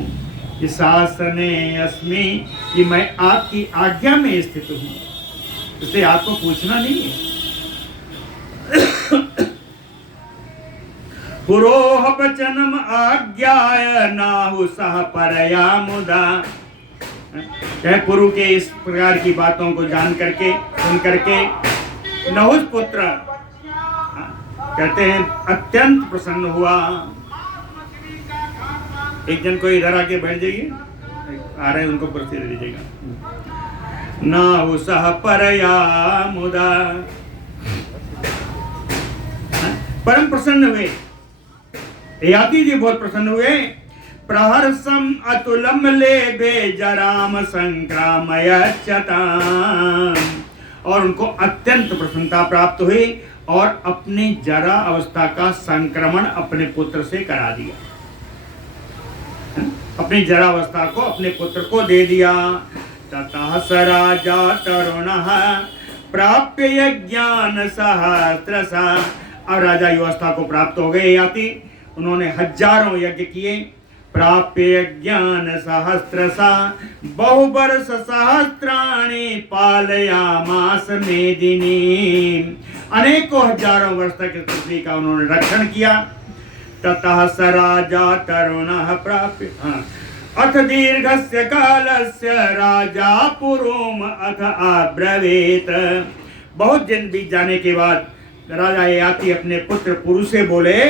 कि शासने अस्मि, कि मैं आपकी आज्ञा में स्थित हूँ, इसलिए आपको पूछना नहीं है। पुरोह वचनम आज्ञाय नाहु सह परया मुदा। पुरु के इस प्रकार की बातों को जान करके सुन करके नहुष पुत्र कहते हैं अत्यंत प्रसन्न हुआ। एक जन को इधर आके बैठ जाइए, आ रहे हैं उनको कुर्सी दे दीजिएगा। नाहु सह परया मुदा, परम प्रसन्न हुए। याति जी बहुत प्रसन्न हुए। प्रहर्षम अतुलम लेबे जराम संक्रामयच्यताम्, और उनको अत्यंत प्रसन्नता प्राप्त हुई और अपनी जरा अवस्था का संक्रमण अपने पुत्र से करा दिया, अपनी जरा अवस्था को अपने पुत्र को दे दिया। ततः स राजा तरुणः प्राप्य यज्ञान सहस्रशः। अब राजा युवस्था को प्राप्त हो गए याति, उन्होंने हजारों यज्ञ किए। प्राप्य यज्ञान सहस्रशः बहुवर्ष सहस्राणि पालयामास मेदिनी। अनेकों हजारों वर्ष तक इस पृथ्वी का उन्होंने रक्षण किया। ततः स राजा तरुणः प्राप्य अथ दीर्घस्य कालस्य राजा पुरुम अथ अब्रवीत। बहुत दिन बीत जाने के बाद राजा याति अपने पुत्र पुरु से बोले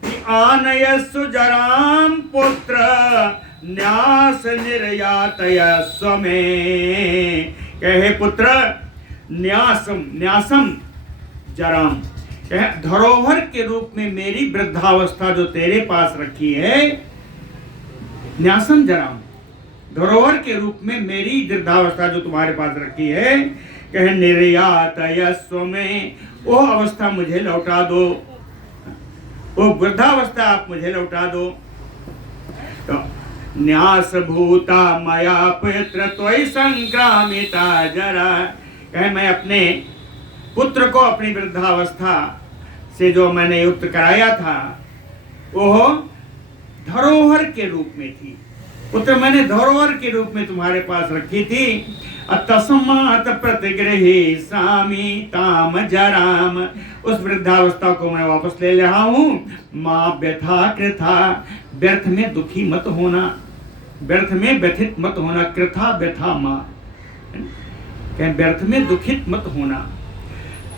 कि आनयस्सु जराम पुत्र न्यास निर्यातयस्व मे। कहे पुत्र, न्यासम न्यासम जराम, धरोहर के रूप में मेरी वृद्धावस्था जो तेरे पास रखी है, न्यासम जराम, धरोहर के रूप में मेरी वृद्धावस्था जो तुम्हारे पास रखी है, कहे निर्यातयस्व में, वो अवस्था मुझे लौटा दो, वो वृद्धावस्था आप मुझे लौटा दो। तो न्यास भूता मया पुत्र त्वयि संक्रामिता जरा। कहे मैं अपने पुत्र को अपनी वृद्धावस्था से जो मैंने युक्त कराया था, वो धरोहर के रूप में थी। पुत्र मैंने धरोहर के रूप में तुम्हारे पास रखी थी। तस्मात् प्रतिगृही सामी ताम जराम, उस वृद्धावस्था को मैं वापस ले रहा हूँ। माँ व्यथा कृथा, व्यर्थ में दुखी मत होना, व्यर्थ में व्यथित मत होना। कृथा व्यथा माँ, व्यर्थ में दुखित मत होना।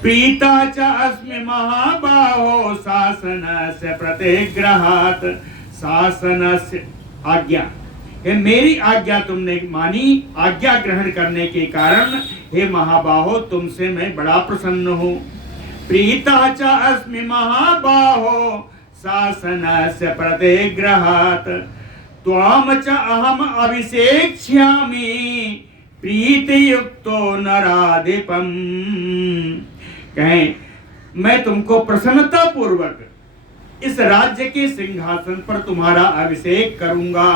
प्रीता च अस्मि महाबाहो शासनस्य प्रतिग्रहात्। शासनस्य आज्ञा, मेरी आज्ञा तुमने मानी, आज्ञा ग्रहण करने के कारण हे महाबाहो तुमसे मैं बड़ा प्रसन्न हूँ। प्रीता च अस्मि महाबाहो शासनस्य प्रतिग्रहात्। त्वाम च अहम अभिषेक्ष्यामि प्रीतियुक्तो नराधिपम्। कहें मैं तुमको प्रसन्नता पूर्वक इस राज्य के सिंहासन पर तुम्हारा अभिषेक करूंगा।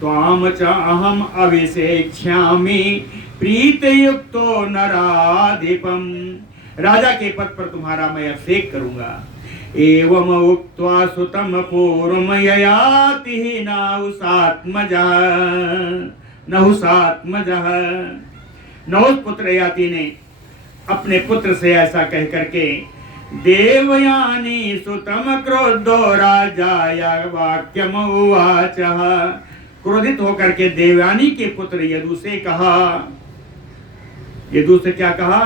त्वाम च अहम अभिषेक्ष्यामि प्रीत युक्तो नराधिपम, राजा के पद पर तुम्हारा मैं अभिषेक करूंगा। एवं उक्त्वा सुतम पूर्वम ययाति नाहुसात्मजः, नहुसात्मजः। नहुस पुत्र ययाति ने अपने पुत्र से ऐसा कह करके देवयानी सुतम क्रोधो राजाया वाक्यम उवाचः, क्रोधित होकर के देवयानी के पुत्र यदु से कहा। यदु से क्या कहा?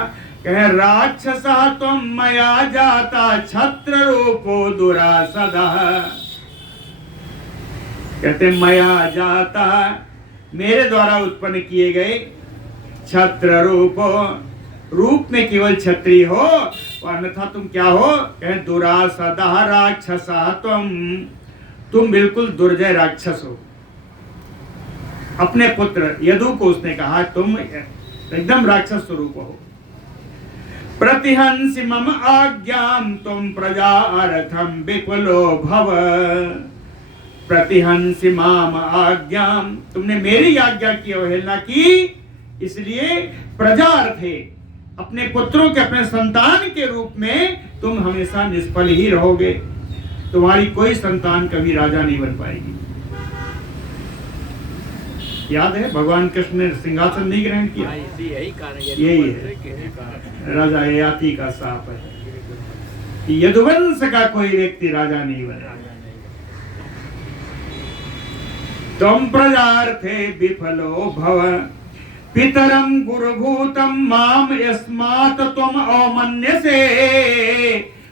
कहे राक्षसा त्वं मया जाता छत्र रूपो दुरासदः। कहते मया जाता, मेरे द्वारा उत्पन्न किए गए छत्र रूपो, रूप में केवल क्षत्रिय हो, अन्यथा तुम क्या हो? कहे दुरासदः राक्षसा तुम बिल्कुल दुर्जय राक्षस हो। अपने पुत्र यदु को उसने कहा तुम एकदम राक्षस स्वरूप हो। प्रतिहंसि मम आज्ञाम तुम प्रजा अर्थम विपुलो भव, प्रतिहंसि माम आज्ञाम, तुमने मेरी आज्ञा की अवहेलना की, इसलिए प्रजा अर्थे, अपने पुत्रों के, अपने संतान के रूप में तुम हमेशा निष्फल ही रहोगे। तुम्हारी कोई संतान कभी राजा नहीं बन पाएगी। याद है भगवान कृष्ण ने सिंहासन नहीं ग्रहण किया, यही कारण, यही है राजा ययाति का शाप है कि यदुवंश का कोई व्यक्ति राजा नहीं बना। तुम प्रजार्थे विफलो भव, पितरम गुरुभूतम माम यस्मात् तुम अवमन्यसे,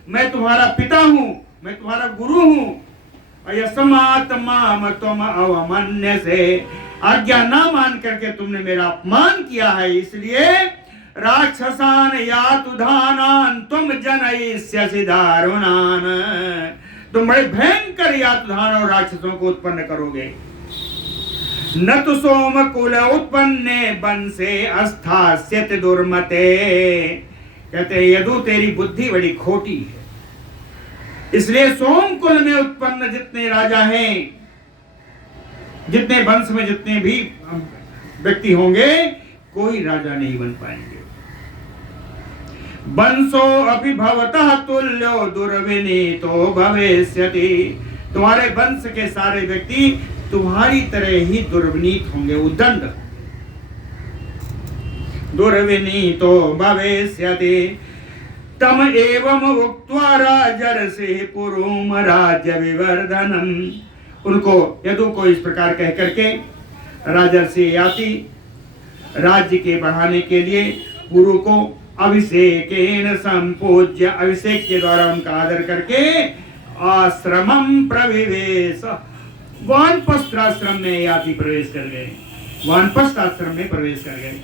मैं तुम्हारा पिता हूं, मैं तुम्हारा गुरु हूं। यस्मात् माम तुम अवमन्यसे, आज्ञा ना मान करके तुमने मेरा अपमान किया है, इसलिए राक्षसान यातुधानान तुम जनयिष्यसि दारुणान, तुम बड़े भयंकर यातुधान और राक्षसों को उत्पन्न करोगे। न तो सोम कुल उत्पन्ने वंशे अस्थास्यति दुर्मते, कहते यदु तेरी बुद्धि बड़ी खोटी है, इसलिए सोम कुल में उत्पन्न जितने राजा हैं, जितने वंश में जितने भी व्यक्ति होंगे, कोई राजा नहीं बन पाएंगे। वंशो अपि भवतः तुल्यो दुर्विनीतो भविष्यति, तुम्हारे वंश के सारे व्यक्ति तुम्हारी तरह ही दुर्विनीत होंगे, उद्दंड। दुर्विनीतो भविष्यति तम एवं उक्त्वा राजर्षि पुरुम राज्य विवर्धनम, उनको यदु को इस प्रकार कह करके राजर्षि ययाति राज्य के बढ़ाने के लिए पुरु को अभिषेकेन संपूज्य, अभिषेक के द्वारा उनका आदर करके आश्रमम प्रविवेश, वानप्रस्थ आश्रम में ययाति प्रवेश कर गए, वानप्रस्थ आश्रम में प्रवेश कर गए।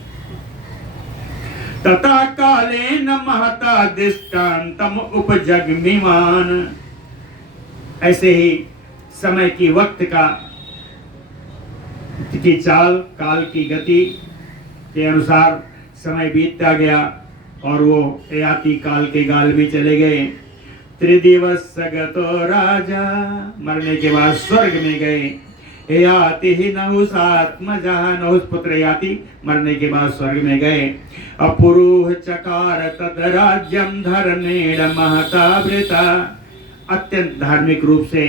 तथा कालेन महता दृष्टान्तम उपजग्मिमान, ऐसे ही समय की वक्त का की चाल, काल की गति के अनुसार समय बीतता गया और वो ययाति काल के गाल में चले गए। त्रिदिवस गतो राजा, मरने के बाद स्वर्ग में गए। ययाति ही नहुसात्मजः, नहुस पुत्र ययाति मरने के बाद स्वर्ग में गए। अपुरुह चकार तद राज्यम धर्मेण महता वृता, अत्यंत धार्मिक रूप से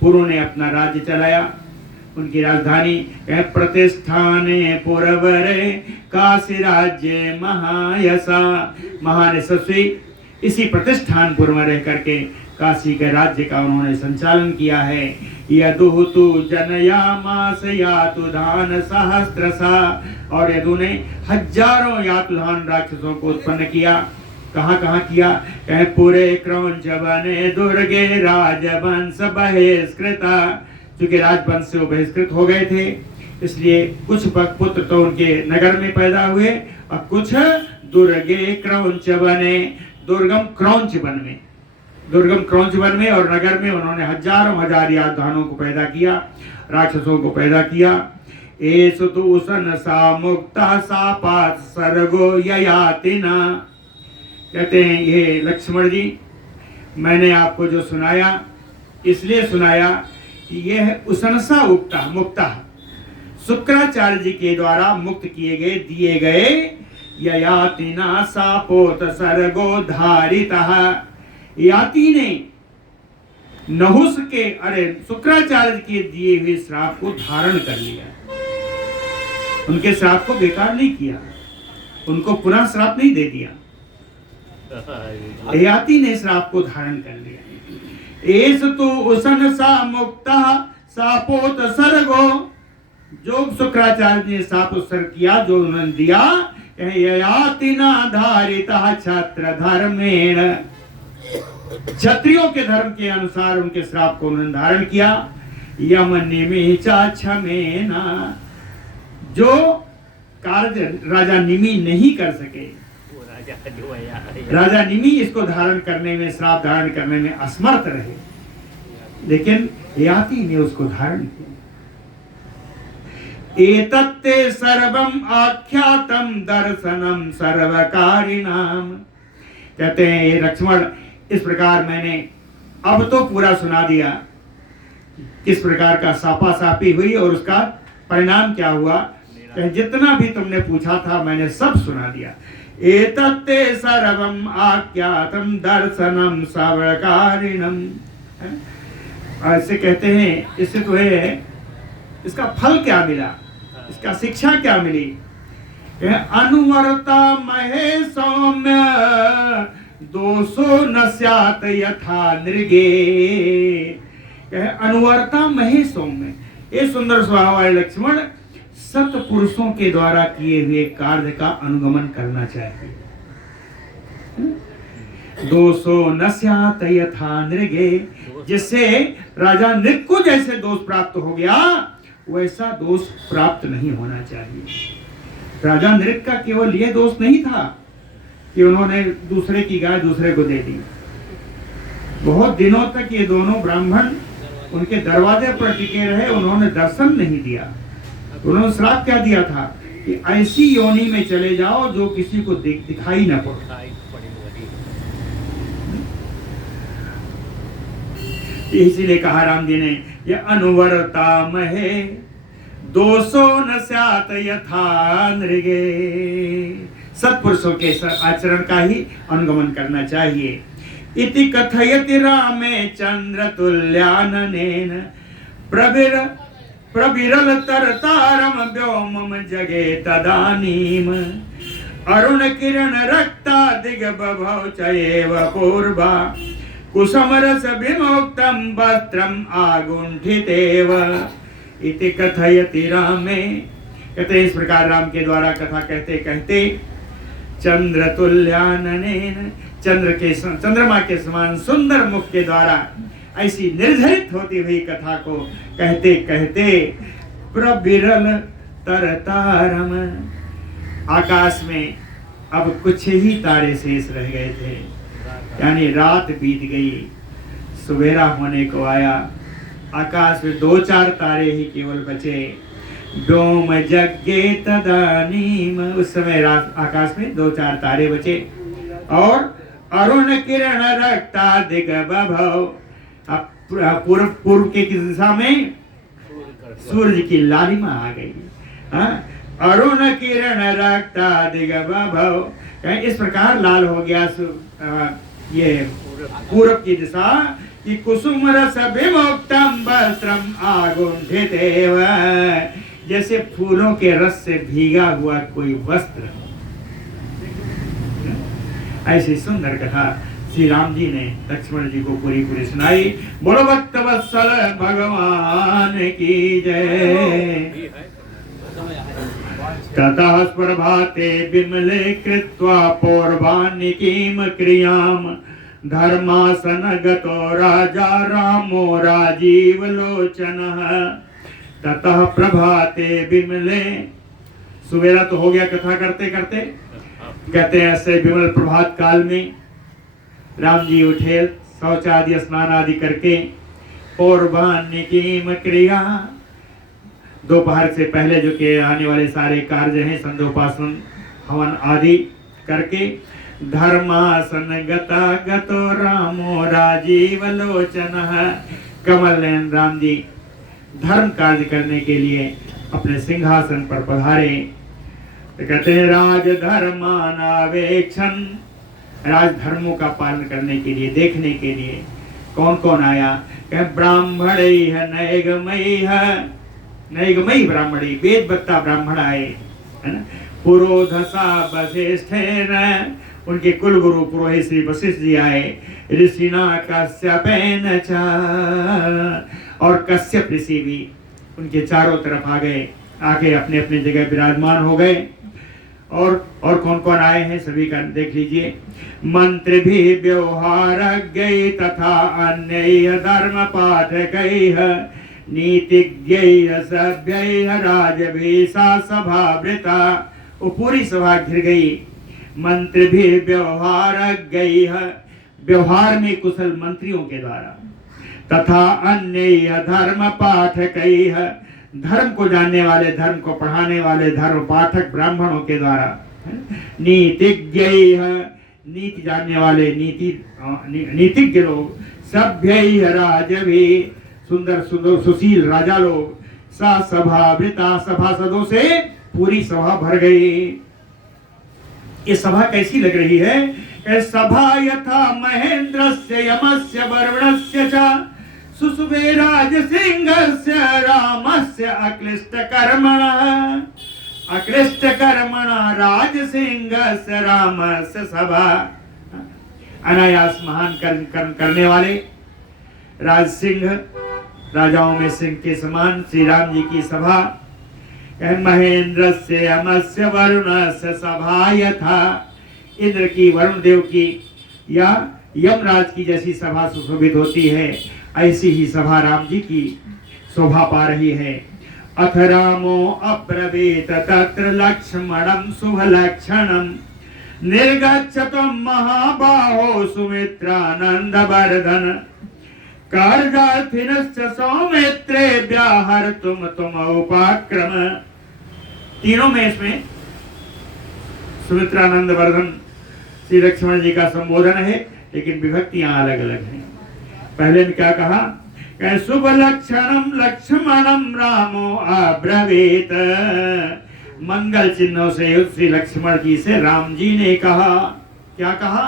पुरु ने अपना राज्य चलाया। उनकी राजधानी प्रतिष्ठाने पुरवरे काशी राज्य महायसा, महान यशस्वी इसी प्रतिष्ठानपुर में रह करके काशी के राज्य का उन्होंने संचालन किया है। यदु तु जनयामास यातुधान सहस्त्रसा, और यदु ने हजारों यातुधान राक्षसों को उत्पन्न किया। कहाँ कहाँ किया? कहे पूरे क्रौंच बने दुर्गे राजवंश बहिष्कृता, क्योंकि राजवंश से वो बहिष्कृत हो गए थे, इसलिए कुछ पुत्र तो उनके नगर में पैदा हुए और कुछ दुर्गे क्रौंच बने, दुर्गम क्रौंच वन में, दुर्गम क्रौंच वन में और नगर में उन्होंने हजारों हजार यातुधानों को पैदा किया, राक्षसों को पैदा किया। एषु तु उसन सा मुक्ता सापात सर्गो ययातिना, कहते हैं ये लक्ष्मण जी, मैंने आपको जो सुनाया इसलिए सुनाया कि यह उसनसा मुक्ता, शुक्राचार्य जी के द्वारा मुक्त किए गए दिए गए ययातिना सापोत सर्गो धारितः। याति ने नहुस के शुक्राचार्य के दिए हुए श्राप को धारण कर लिया। उनके श्राप को बेकार नहीं किया, उनको पुनः श्राप नहीं दे दिया। याति ने श्राप को धारण कर लिया। एस तो उसन सा मुक्ता सापोत सर्गो, जो शुक्राचार्य ने साप उत्सर्ग किया, जो उन्होंने दिया, ययातिना धारितः छत्र धर्मेण, क्षत्रियों के धर्म के अनुसार उनके श्राप को उन्होंने धारण किया। यम निमिचा क्षमेना, जो कार्य राजा निमि नहीं कर सके, राजा निमि इसको धारण करने में, श्राप धारण करने में असमर्थ रहे, लेकिन याति ने उसको धारण किया। एतत्ते सर्वम आख्यातम दर्शनम सर्वकारिणाम, कहते हैं ये लक्ष्मण, इस प्रकार मैंने अब तो पूरा सुना दिया, किस प्रकार का सापा सापी हुई और उसका परिणाम क्या हुआ। जितना भी तुमने पूछा था मैंने सब सुना दिया। एतत्ते सर्वम आख्यातम दर्शनम सर्वकारिणम, ऐसे कहते हैं। इससे तो है, इसका फल क्या मिला, इसका शिक्षा क्या मिली। अनुवर्ता महे सौम्य दोषो न स्यात् यथा नृगे। अनुवर्ता महे सौम्य, ये सुंदर स्वभाव वाले लक्ष्मण सत्पुरुषों के द्वारा किए हुए कार्य का अनुगमन करना चाहिए। दोषो न स्यात् यथा नृगे, जिससे राजा नृग को जैसे दोष प्राप्त हो गया वैसा दोष प्राप्त नहीं होना चाहिए। राजा नृग का केवल यह दोष नहीं था कि उन्होंने दूसरे की गाय दूसरे को दे दी। बहुत दिनों तक ये दोनों ब्राह्मण उनके दरवाजे पर टिके रहे, उन्होंने दर्शन नहीं दिया। उन्होंने श्राप क्या दिया था कि ऐसी योनि में चले जाओ जो किसी को दिखाई न पड़े। इसीलिए कहा राम जी ने, ये अनुवर्ता महे दोषो न स्यात् यथा नृगे, सत्पुरुषों के आचरण का ही अनुगमन करना चाहिए। इति कथयति रामे चंद्र तुल्याननेन प्रविरल तरतारम व्योमम जगे तदानीम। अरुण किरण रक्ता दिग्बभौ चैव पूर्वा कुसुमरस विमुक्तं वस्त्रम आगुंठितेव। इति कथयति रामे, कहते इस प्रकार राम के द्वारा कथा कहते कहते चंद्र तुल्याननेन, चंद्रमा के समान सुंदर मुख के द्वारा ऐसी निर्धरित होती हुई कथा को कहते कहते प्रविरल तरतारम, आकाश में अब कुछ ही तारे शेष रह गए थे, यानी रात बीत गई, सवेरा होने को आया। आकाश में 2-4 तारे ही केवल बचे। व्योम जगे तदानीम, उस समय रात आकाश में 2-4 तारे बचे। और अरुण किरण रक्ता दिग्बभौ, पूर्व के दिशा में सूर्य की लालिमा आ गई। अरुण किरण रक्ता दिग्बभौ, इस प्रकार लाल हो गया ये पूर्व की दिशा कि कुसुम रस विमुक्तम वस्त्रम आगुंठितेव, जैसे फूलों के रस से भीगा हुआ कोई वस्त्र। ऐसी सुंदर कथा श्री राम जी ने लक्ष्मण जी को पूरी पूरी सुनाई। बोलो भक्त वत्सल भगवान की जय। ततः प्रभाते विमले कृत्वा पौर्वानिकीम क्रियाम धर्मासन गतो राजा रामो राजीव लोचनः। ततः प्रभाते विमले, सवेरा तो हो गया कथा करते करते, कहते हैं ऐसे विमल प्रभात काल में राम जी उठे, शौच आदि स्नान आदि करके पौर्वानिकीम क्रिया, दोपहर से पहले जो के आने वाले सारे कार्य हैं संध्योपासन हवन आदि करके धर्मासन गता गतो रामो राजीव लोचनः, कमल नयन राम जी धर्म कार्य करने के लिए अपने सिंहासन पर पधारे तो कहते हैं राजधर्मानावेक्षण, राजधर्मों का पालन करने के लिए, देखने के लिए कौन कौन आया? कह ब्राह्मण नैगमयी ब्राह्मणी, वेदवत्ता ब्राह्मण आए, है ना। पुरोधसा वशिष्ठेन, उनके कुल गुरु पुरोहित श्री वशिष्ठ जी आए। ऋषिना कश्यपेन च, और कश्यप ऋषि भी उनके चारों तरफ आ गए, आके अपने अपने जगह विराजमान हो गए। और कौन कौन आए हैं सभी का देख लीजिए। मंत्र भी व्यवहारज्ञ तथा अन्य धर्म पाठकैः नीतिज्ञ सभ्य राजभीषा सभावृता। वो पूरी सभा घिर गई। मंत्र भी व्यवहारज्ञ, व्यवहार में कुशल मंत्रियों के द्वारा, तथा अन्य धर्म पाठकैः, धर्म को जानने वाले, धर्म को पढ़ाने वाले धर्म पाठक ब्राह्मणों के द्वारा। नीतिज्ञ, नीति जानने वाले, नीतिज्ञ लोग। सभ्य राजभी, सुंदर सुंदर सुशील राजा लोग। सा सभावृता, सभासदों से पूरी सभा भर गई। ये सभा कैसी लग रही है? सभा यथा महेंद्रस्य यमस्य वरुणस्य च सुसुभे राजसिंहस्य रामस्य अक्लिष्ट कर्मणः राजसिंहस्य रामस्य सभा। अनायास महान कर्म करने वाले राजसिंह, राजाओं में सिंह के समान श्री राम जी की सभा। महेंद्रस्य यमस्य वरुणस्य सभा यथा, इंद्र की, वरुण देव की या यमराज की जैसी सभा सुशोभित होती है, ऐसी ही सभा राम जी की शोभा पा रही है। अथ रामो अब्रवीत तत्र लक्ष्मणं शुभलक्षणं निर्गच्छतं महाबाहो सुमित्रानंदवर्धन कार्यार्थिनश्च सौमित्रे व्याहर्तुम तुम उपाक्रम। तीनों में इसमें सुमित्रानंद वर्धन श्री लक्ष्मण जी का संबोधन है, लेकिन विभक्तियां अलग अलग हैं। पहले ने क्या कहा? शुभ लक्षणम लक्ष्मणम रामो अब्रवीत, मंगल चिन्हों से श्री लक्ष्मण जी से राम जी ने कहा। क्या कहा?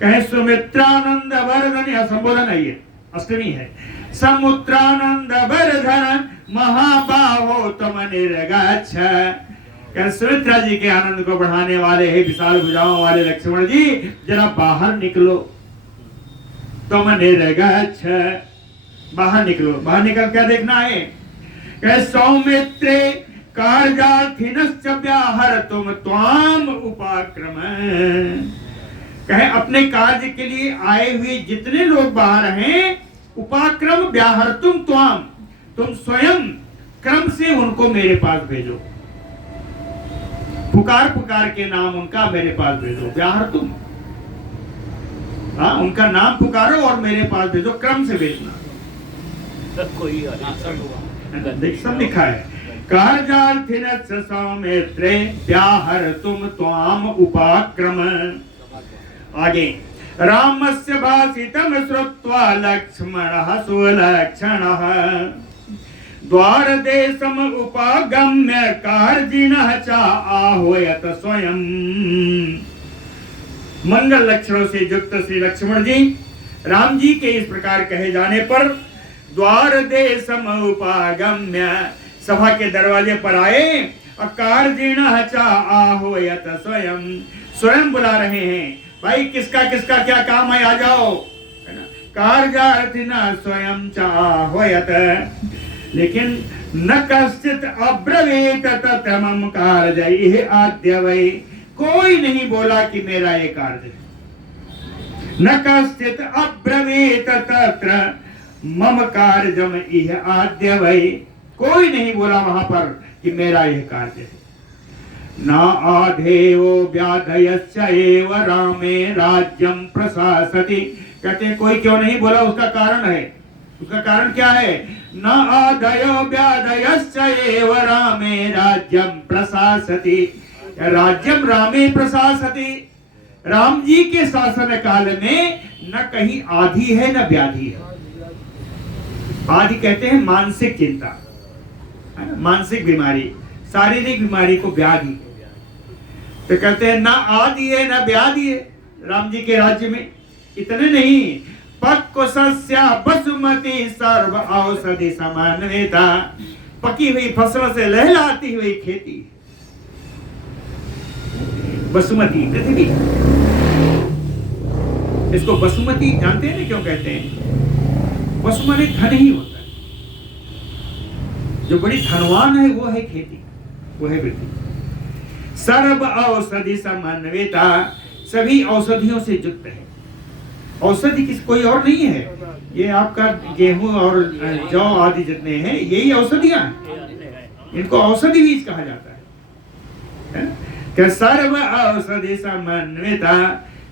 कहे सुमित्रानंद वर्धन, यह संबोधन है, ये अष्टमी है। समुद्रानंद वर्धन महाबाहो तुम निर्गच्छ, सुमित्रा जी के आनंद को बढ़ाने वाले है विशाल भुजाओं वाले लक्ष्मण जी, जरा बाहर निकलो। तुम निर्गच्छ, बाहर निकलो। बाहर निकल क्या देखना है? सौमित्रे कार्यार्थिनश्च व्याहर्तुम त्वाम उपाक्रम, कहे अपने कार्य के लिए आए हुए जितने लोग बाहर हैं, उपाक्रम व्याहर्तुम त्वाम, तुम स्वयं क्रम से उनको मेरे पास भेजो। पुकार पुकार के नाम उनका मेरे पास भेजो। व्याहर्तुम, हाँ, उनका नाम पुकारो और मेरे पास भेजो, क्रम से भेजना। कोई देख सब लिखा है। कार्यार्थिनश्च सौमित्रे व्याहर्तुम त्वाम उपाक्रम। आगे रामस्य भाषितं श्रुत्वा लक्ष्मणः सुलक्षणः द्वारदेशम उपागम्य कार्जिनः च आह्वयत स्वयं। मंगल लक्षणों से युक्त श्री लक्ष्मण जी राम जी के इस प्रकार कहे जाने पर द्वारदेशम उपागम्य, सभा के दरवाजे पर आए और कार्जिनः च आह्वयत स्वयं, स्वयं बुला रहे हैं। भाई किसका किसका क्या काम है, आ जाओ, है ना। कार्यार्थिनः स्वयं च आह्वयत, लेकिन न कश्चित अब्रवीत तत्र मम कार्यैः आद्य वै, कोई नहीं बोला कि मेरा ये कार्य। न कश्चित अब्रवीत तत्र मम कार्यम इह आद्य वै, कोई नहीं बोला वहां पर कि मेरा यह कार्य है। न आधेयो व्याधयश्च एव रामे राज्यं प्रशासति, कहते हैं कोई क्यों नहीं बोला, उसका कारण है। उसका कारण क्या है? न आधयो व्याधयश्च एव रामे राज्यं प्रशासति, राज्यम रामे प्रशासति, राम जी के शासन काल में न कहीं आधि है न व्याधि है। आदि कहते हैं मानसिक चिंता, है ना, मानसिक बीमारी, शारीरिक बीमारी को व्याधि। तो कहते हैं ना आदि है ना व्याधि है राम जी के राज्य में। इतने नहीं, पक्व सस्या बसुमती सर्व औषधि समन्विता, पकी हुई फसलों से लहलाती हुई खेती। बसुमती पृथ्वी, इसको बसुमती जानते हैं ना क्यों कहते हैं? बसुमती धन ही होता है, जो बड़ी धनवान है वो है खेती, वो है पृथ्वी। सर्व औषधि समन्विता, सभी औषधियों से युक्त है। औषधि किस कोई और नहीं है, ये आपका गेहूं और जौ आदि जितने हैं यही औषधियां हैं, इनको औषधि बीज कहा जाता है। कि सर्व औषधि समन्विता,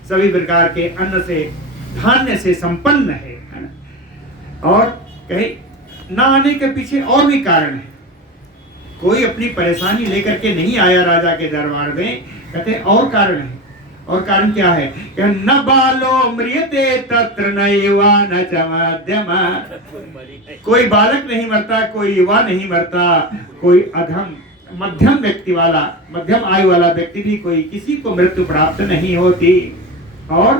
सभी प्रकार के अन्न से धान्य से संपन्न है ना? और कहे ना आने के पीछे और भी कारण है। कोई अपनी परेशानी लेकर के नहीं आया राजा के दरबार में, कहते हैं और कारण है। और कारण क्या है? कि न बालो म्रियते तत्र न युवा न च मध्यमा, कोई बालक नहीं मरता, कोई युवा नहीं मरता, कोई अधम मध्यम व्यक्ति वाला, मध्यम आयु वाला व्यक्ति भी कोई किसी को मृत्यु प्राप्त नहीं होती। और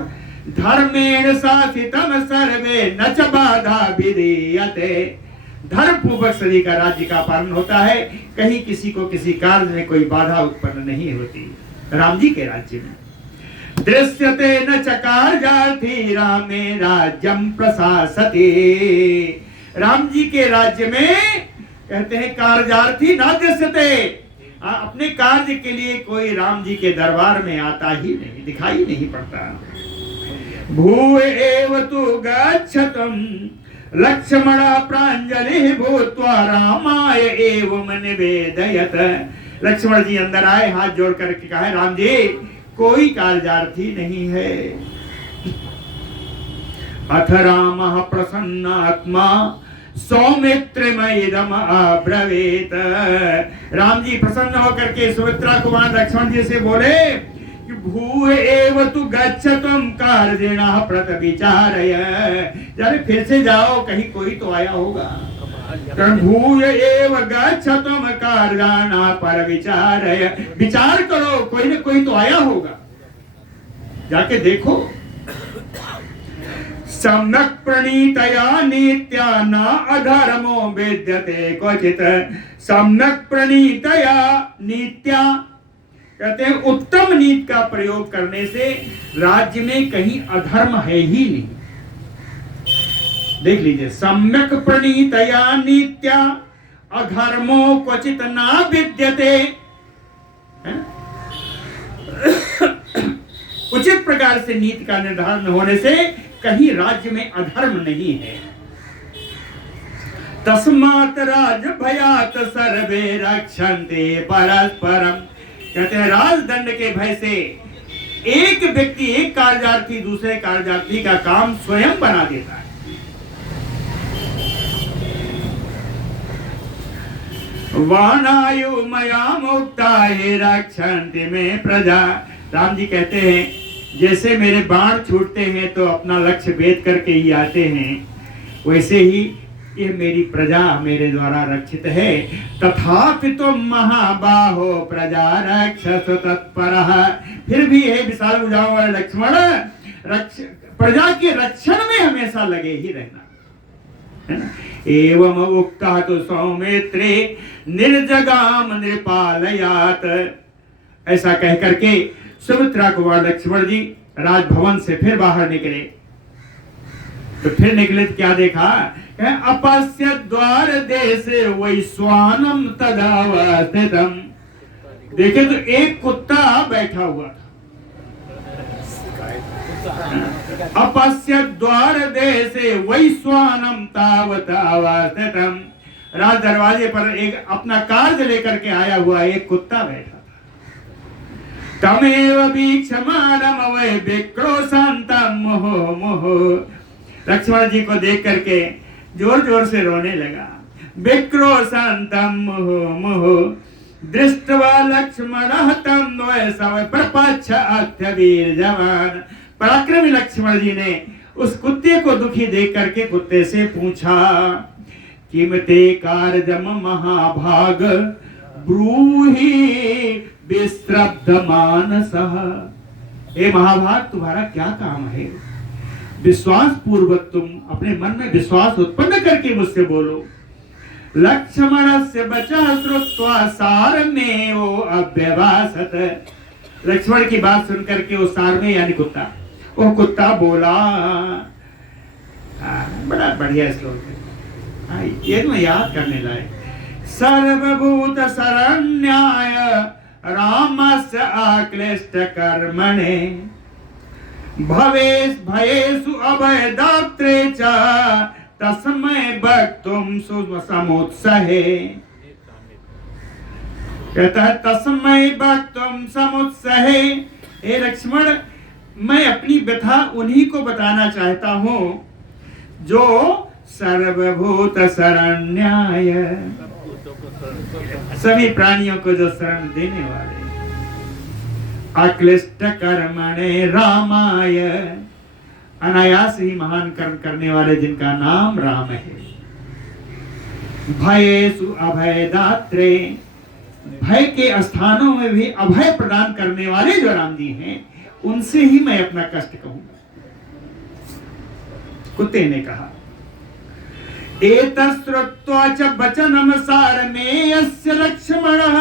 धर्मेण शासितम सर्वे न च बाधा विधीयते, धर्म पूर्वक सभी का राज्य का पालन होता है, कहीं किसी को किसी कार्य में कोई बाधा उत्पन्न नहीं होती राम जी के राज्य में। दृश्यते न च कार्यार्थी रामे राज्यम प्रशासते, राम जी के राज्य में कहते हैं कार्यार्थी न दृश्यते, अपने कार्य के लिए कोई राम जी के दरबार में आता ही नहीं, दिखाई नहीं पड़ता। भूय एव तु गच्छतम लक्ष्मण प्रांजलि भूत्वा रामाय एवं निवेदयत, लक्ष्मण जी अंदर आए, हाथ जोड़ करके कहा राम जी कोई कार्यार्थी नहीं है। अथ रामः प्रसन्नात्मा सौमित्रिमइदम अब्रवीत, राम जी प्रसन्न होकर के सुमित्रा कुमार लक्ष्मण जी से बोले कि भूय एव तु गच्छतम कार्येणः प्रतिविचारय, जरा फिर से जाओ, कहीं कोई तो आया होगा। भूय एव गच्छतम कार्याणः परविचारय, विचार करो, कोई न कोई तो आया होगा, जाके देखो। सम्यक प्रणीतया नित्या न अधर्मो विद्यते क्वचित, सम्यक प्रणीतया नित्या कहते हैं उत्तम नीति का प्रयोग करने से राज्य में कहीं अधर्म है ही नहीं। देख लीजिए, सम्यक प्रणीतया नित्या अधर्मो क्वचित न विद्यते, उचित प्रकार से नीति का निर्धारण होने से कहीं राज्य में अधर्म नहीं है। तस्मात् राज भयात सर्वे रक्षन्ते परस्परम, कहते हैं राजदंड के भय से एक व्यक्ति, एक कार्यार्थी दूसरे कार्यार्थी का काम स्वयं बना देता है। वानायु मया मुक्ता हे रक्षन्ति में प्रजा, राम जी कहते हैं जैसे मेरे बाण छूटते हैं तो अपना लक्ष्य भेद करके ही आते हैं, वैसे ही ये मेरी प्रजा मेरे द्वारा रक्षित है। तथापि तुम महाबाहो प्रजा रक्षस तत्परः, फिर भी है विशाल भुजाओं वाले लक्ष्मण, प्रजा के रक्षण में हमेशा लगे ही रहना, है ना। एवं उक्ता तो सौमित्रे निर्जगाम नृपालयात, ऐसा कह करके सुमित्रा कुमार लक्ष्मण जी राजभवन से फिर बाहर निकले। तो फिर निकले तो क्या देखा? अपश्य द्वार देशे वैश्वानम तदावस्थितम, देखे तो एक कुत्ता बैठा हुआ था। अपश्य द्वार देशे वैश्वानम तावतावस्थितम, राज दरवाजे पर एक अपना कार्य लेकर के आया हुआ एक कुत्ता बैठा। तमेव वीक्षमाणम वै विक्रो शांतम मुहुः मुहुः, लक्ष्मण जी को देख करके जोर जोर से रोने लगा। विक्रो शांतम मुहुः मुहुः दृष्ट्वा लक्ष्मणः तं वै प्रपच्छ अथ वीर जवान, पराक्रमी लक्ष्मण जी ने उस कुत्ते को दुखी देख करके कुत्ते से पूछा किमते कारजम महाभाग ब्रूहि विश्रब्ध मानसः। हे महाभाग, तुम्हारा क्या काम है? विश्वास पूर्वक तुम अपने मन में विश्वास उत्पन्न करके मुझसे बोलो। लक्ष्मण से बचा श्रुत्वा सारमेव अव्यवासत। लक्ष्मण की बात सुनकर के वो सारमेय यानी कुत्ता, वो कुत्ता बोला। बड़ा बढ़िया श्लोक है, ये तो याद करने लायक। सर्वभूत शरण्याय रामस्य आक्लिष्ट कर्मणे भवेश भयेषु अभयदात्रे च तस्मै वक्तुं समुत्सहे। कहता है तस्मै वक्तुं समुत्सहे। हे लक्ष्मण, मैं अपनी व्यथा उन्हीं को बताना चाहता हूं जो सर्वभूत शरण्याय, सभी प्राणियों को जो शरण देने वाले, अक्लिष्ट कर्मणे रामाय, अनायास ही महान कर्म करने वाले जिनका नाम राम है। भयेषु अभयदात्रे, भय के स्थानों में भी अभय प्रदान करने वाले जो राम जी हैं, उनसे ही मैं अपना कष्ट कहूंगा। कुत्ते ने कहा, एतश्रुत्वा च वचनम सारमेयस्य लक्ष्मणः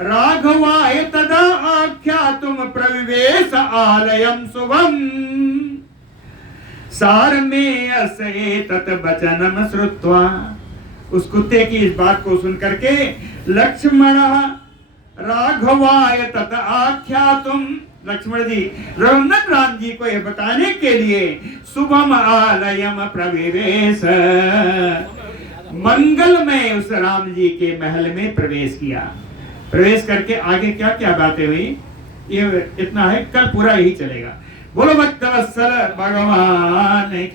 राघवाय तदा आख्यातुम प्रविवेश आलयम शुभम। सारमेयस्य तत् वचनम श्रुत्वा, उस कुत्ते की इस बात को सुन करके लक्ष्मणः राघवाय तत् आख्यातुम, लक्ष्मण जी रघुनाथ राम जी को यह बताने के लिए शुभम आलयम प्रविवेश, मंगलमय उस राम जी के महल में प्रवेश किया। प्रवेश करके आगे क्या क्या बातें हुई ये इतना है, कल पूरा यही चलेगा। बोलो भक्तवत्सल भगवान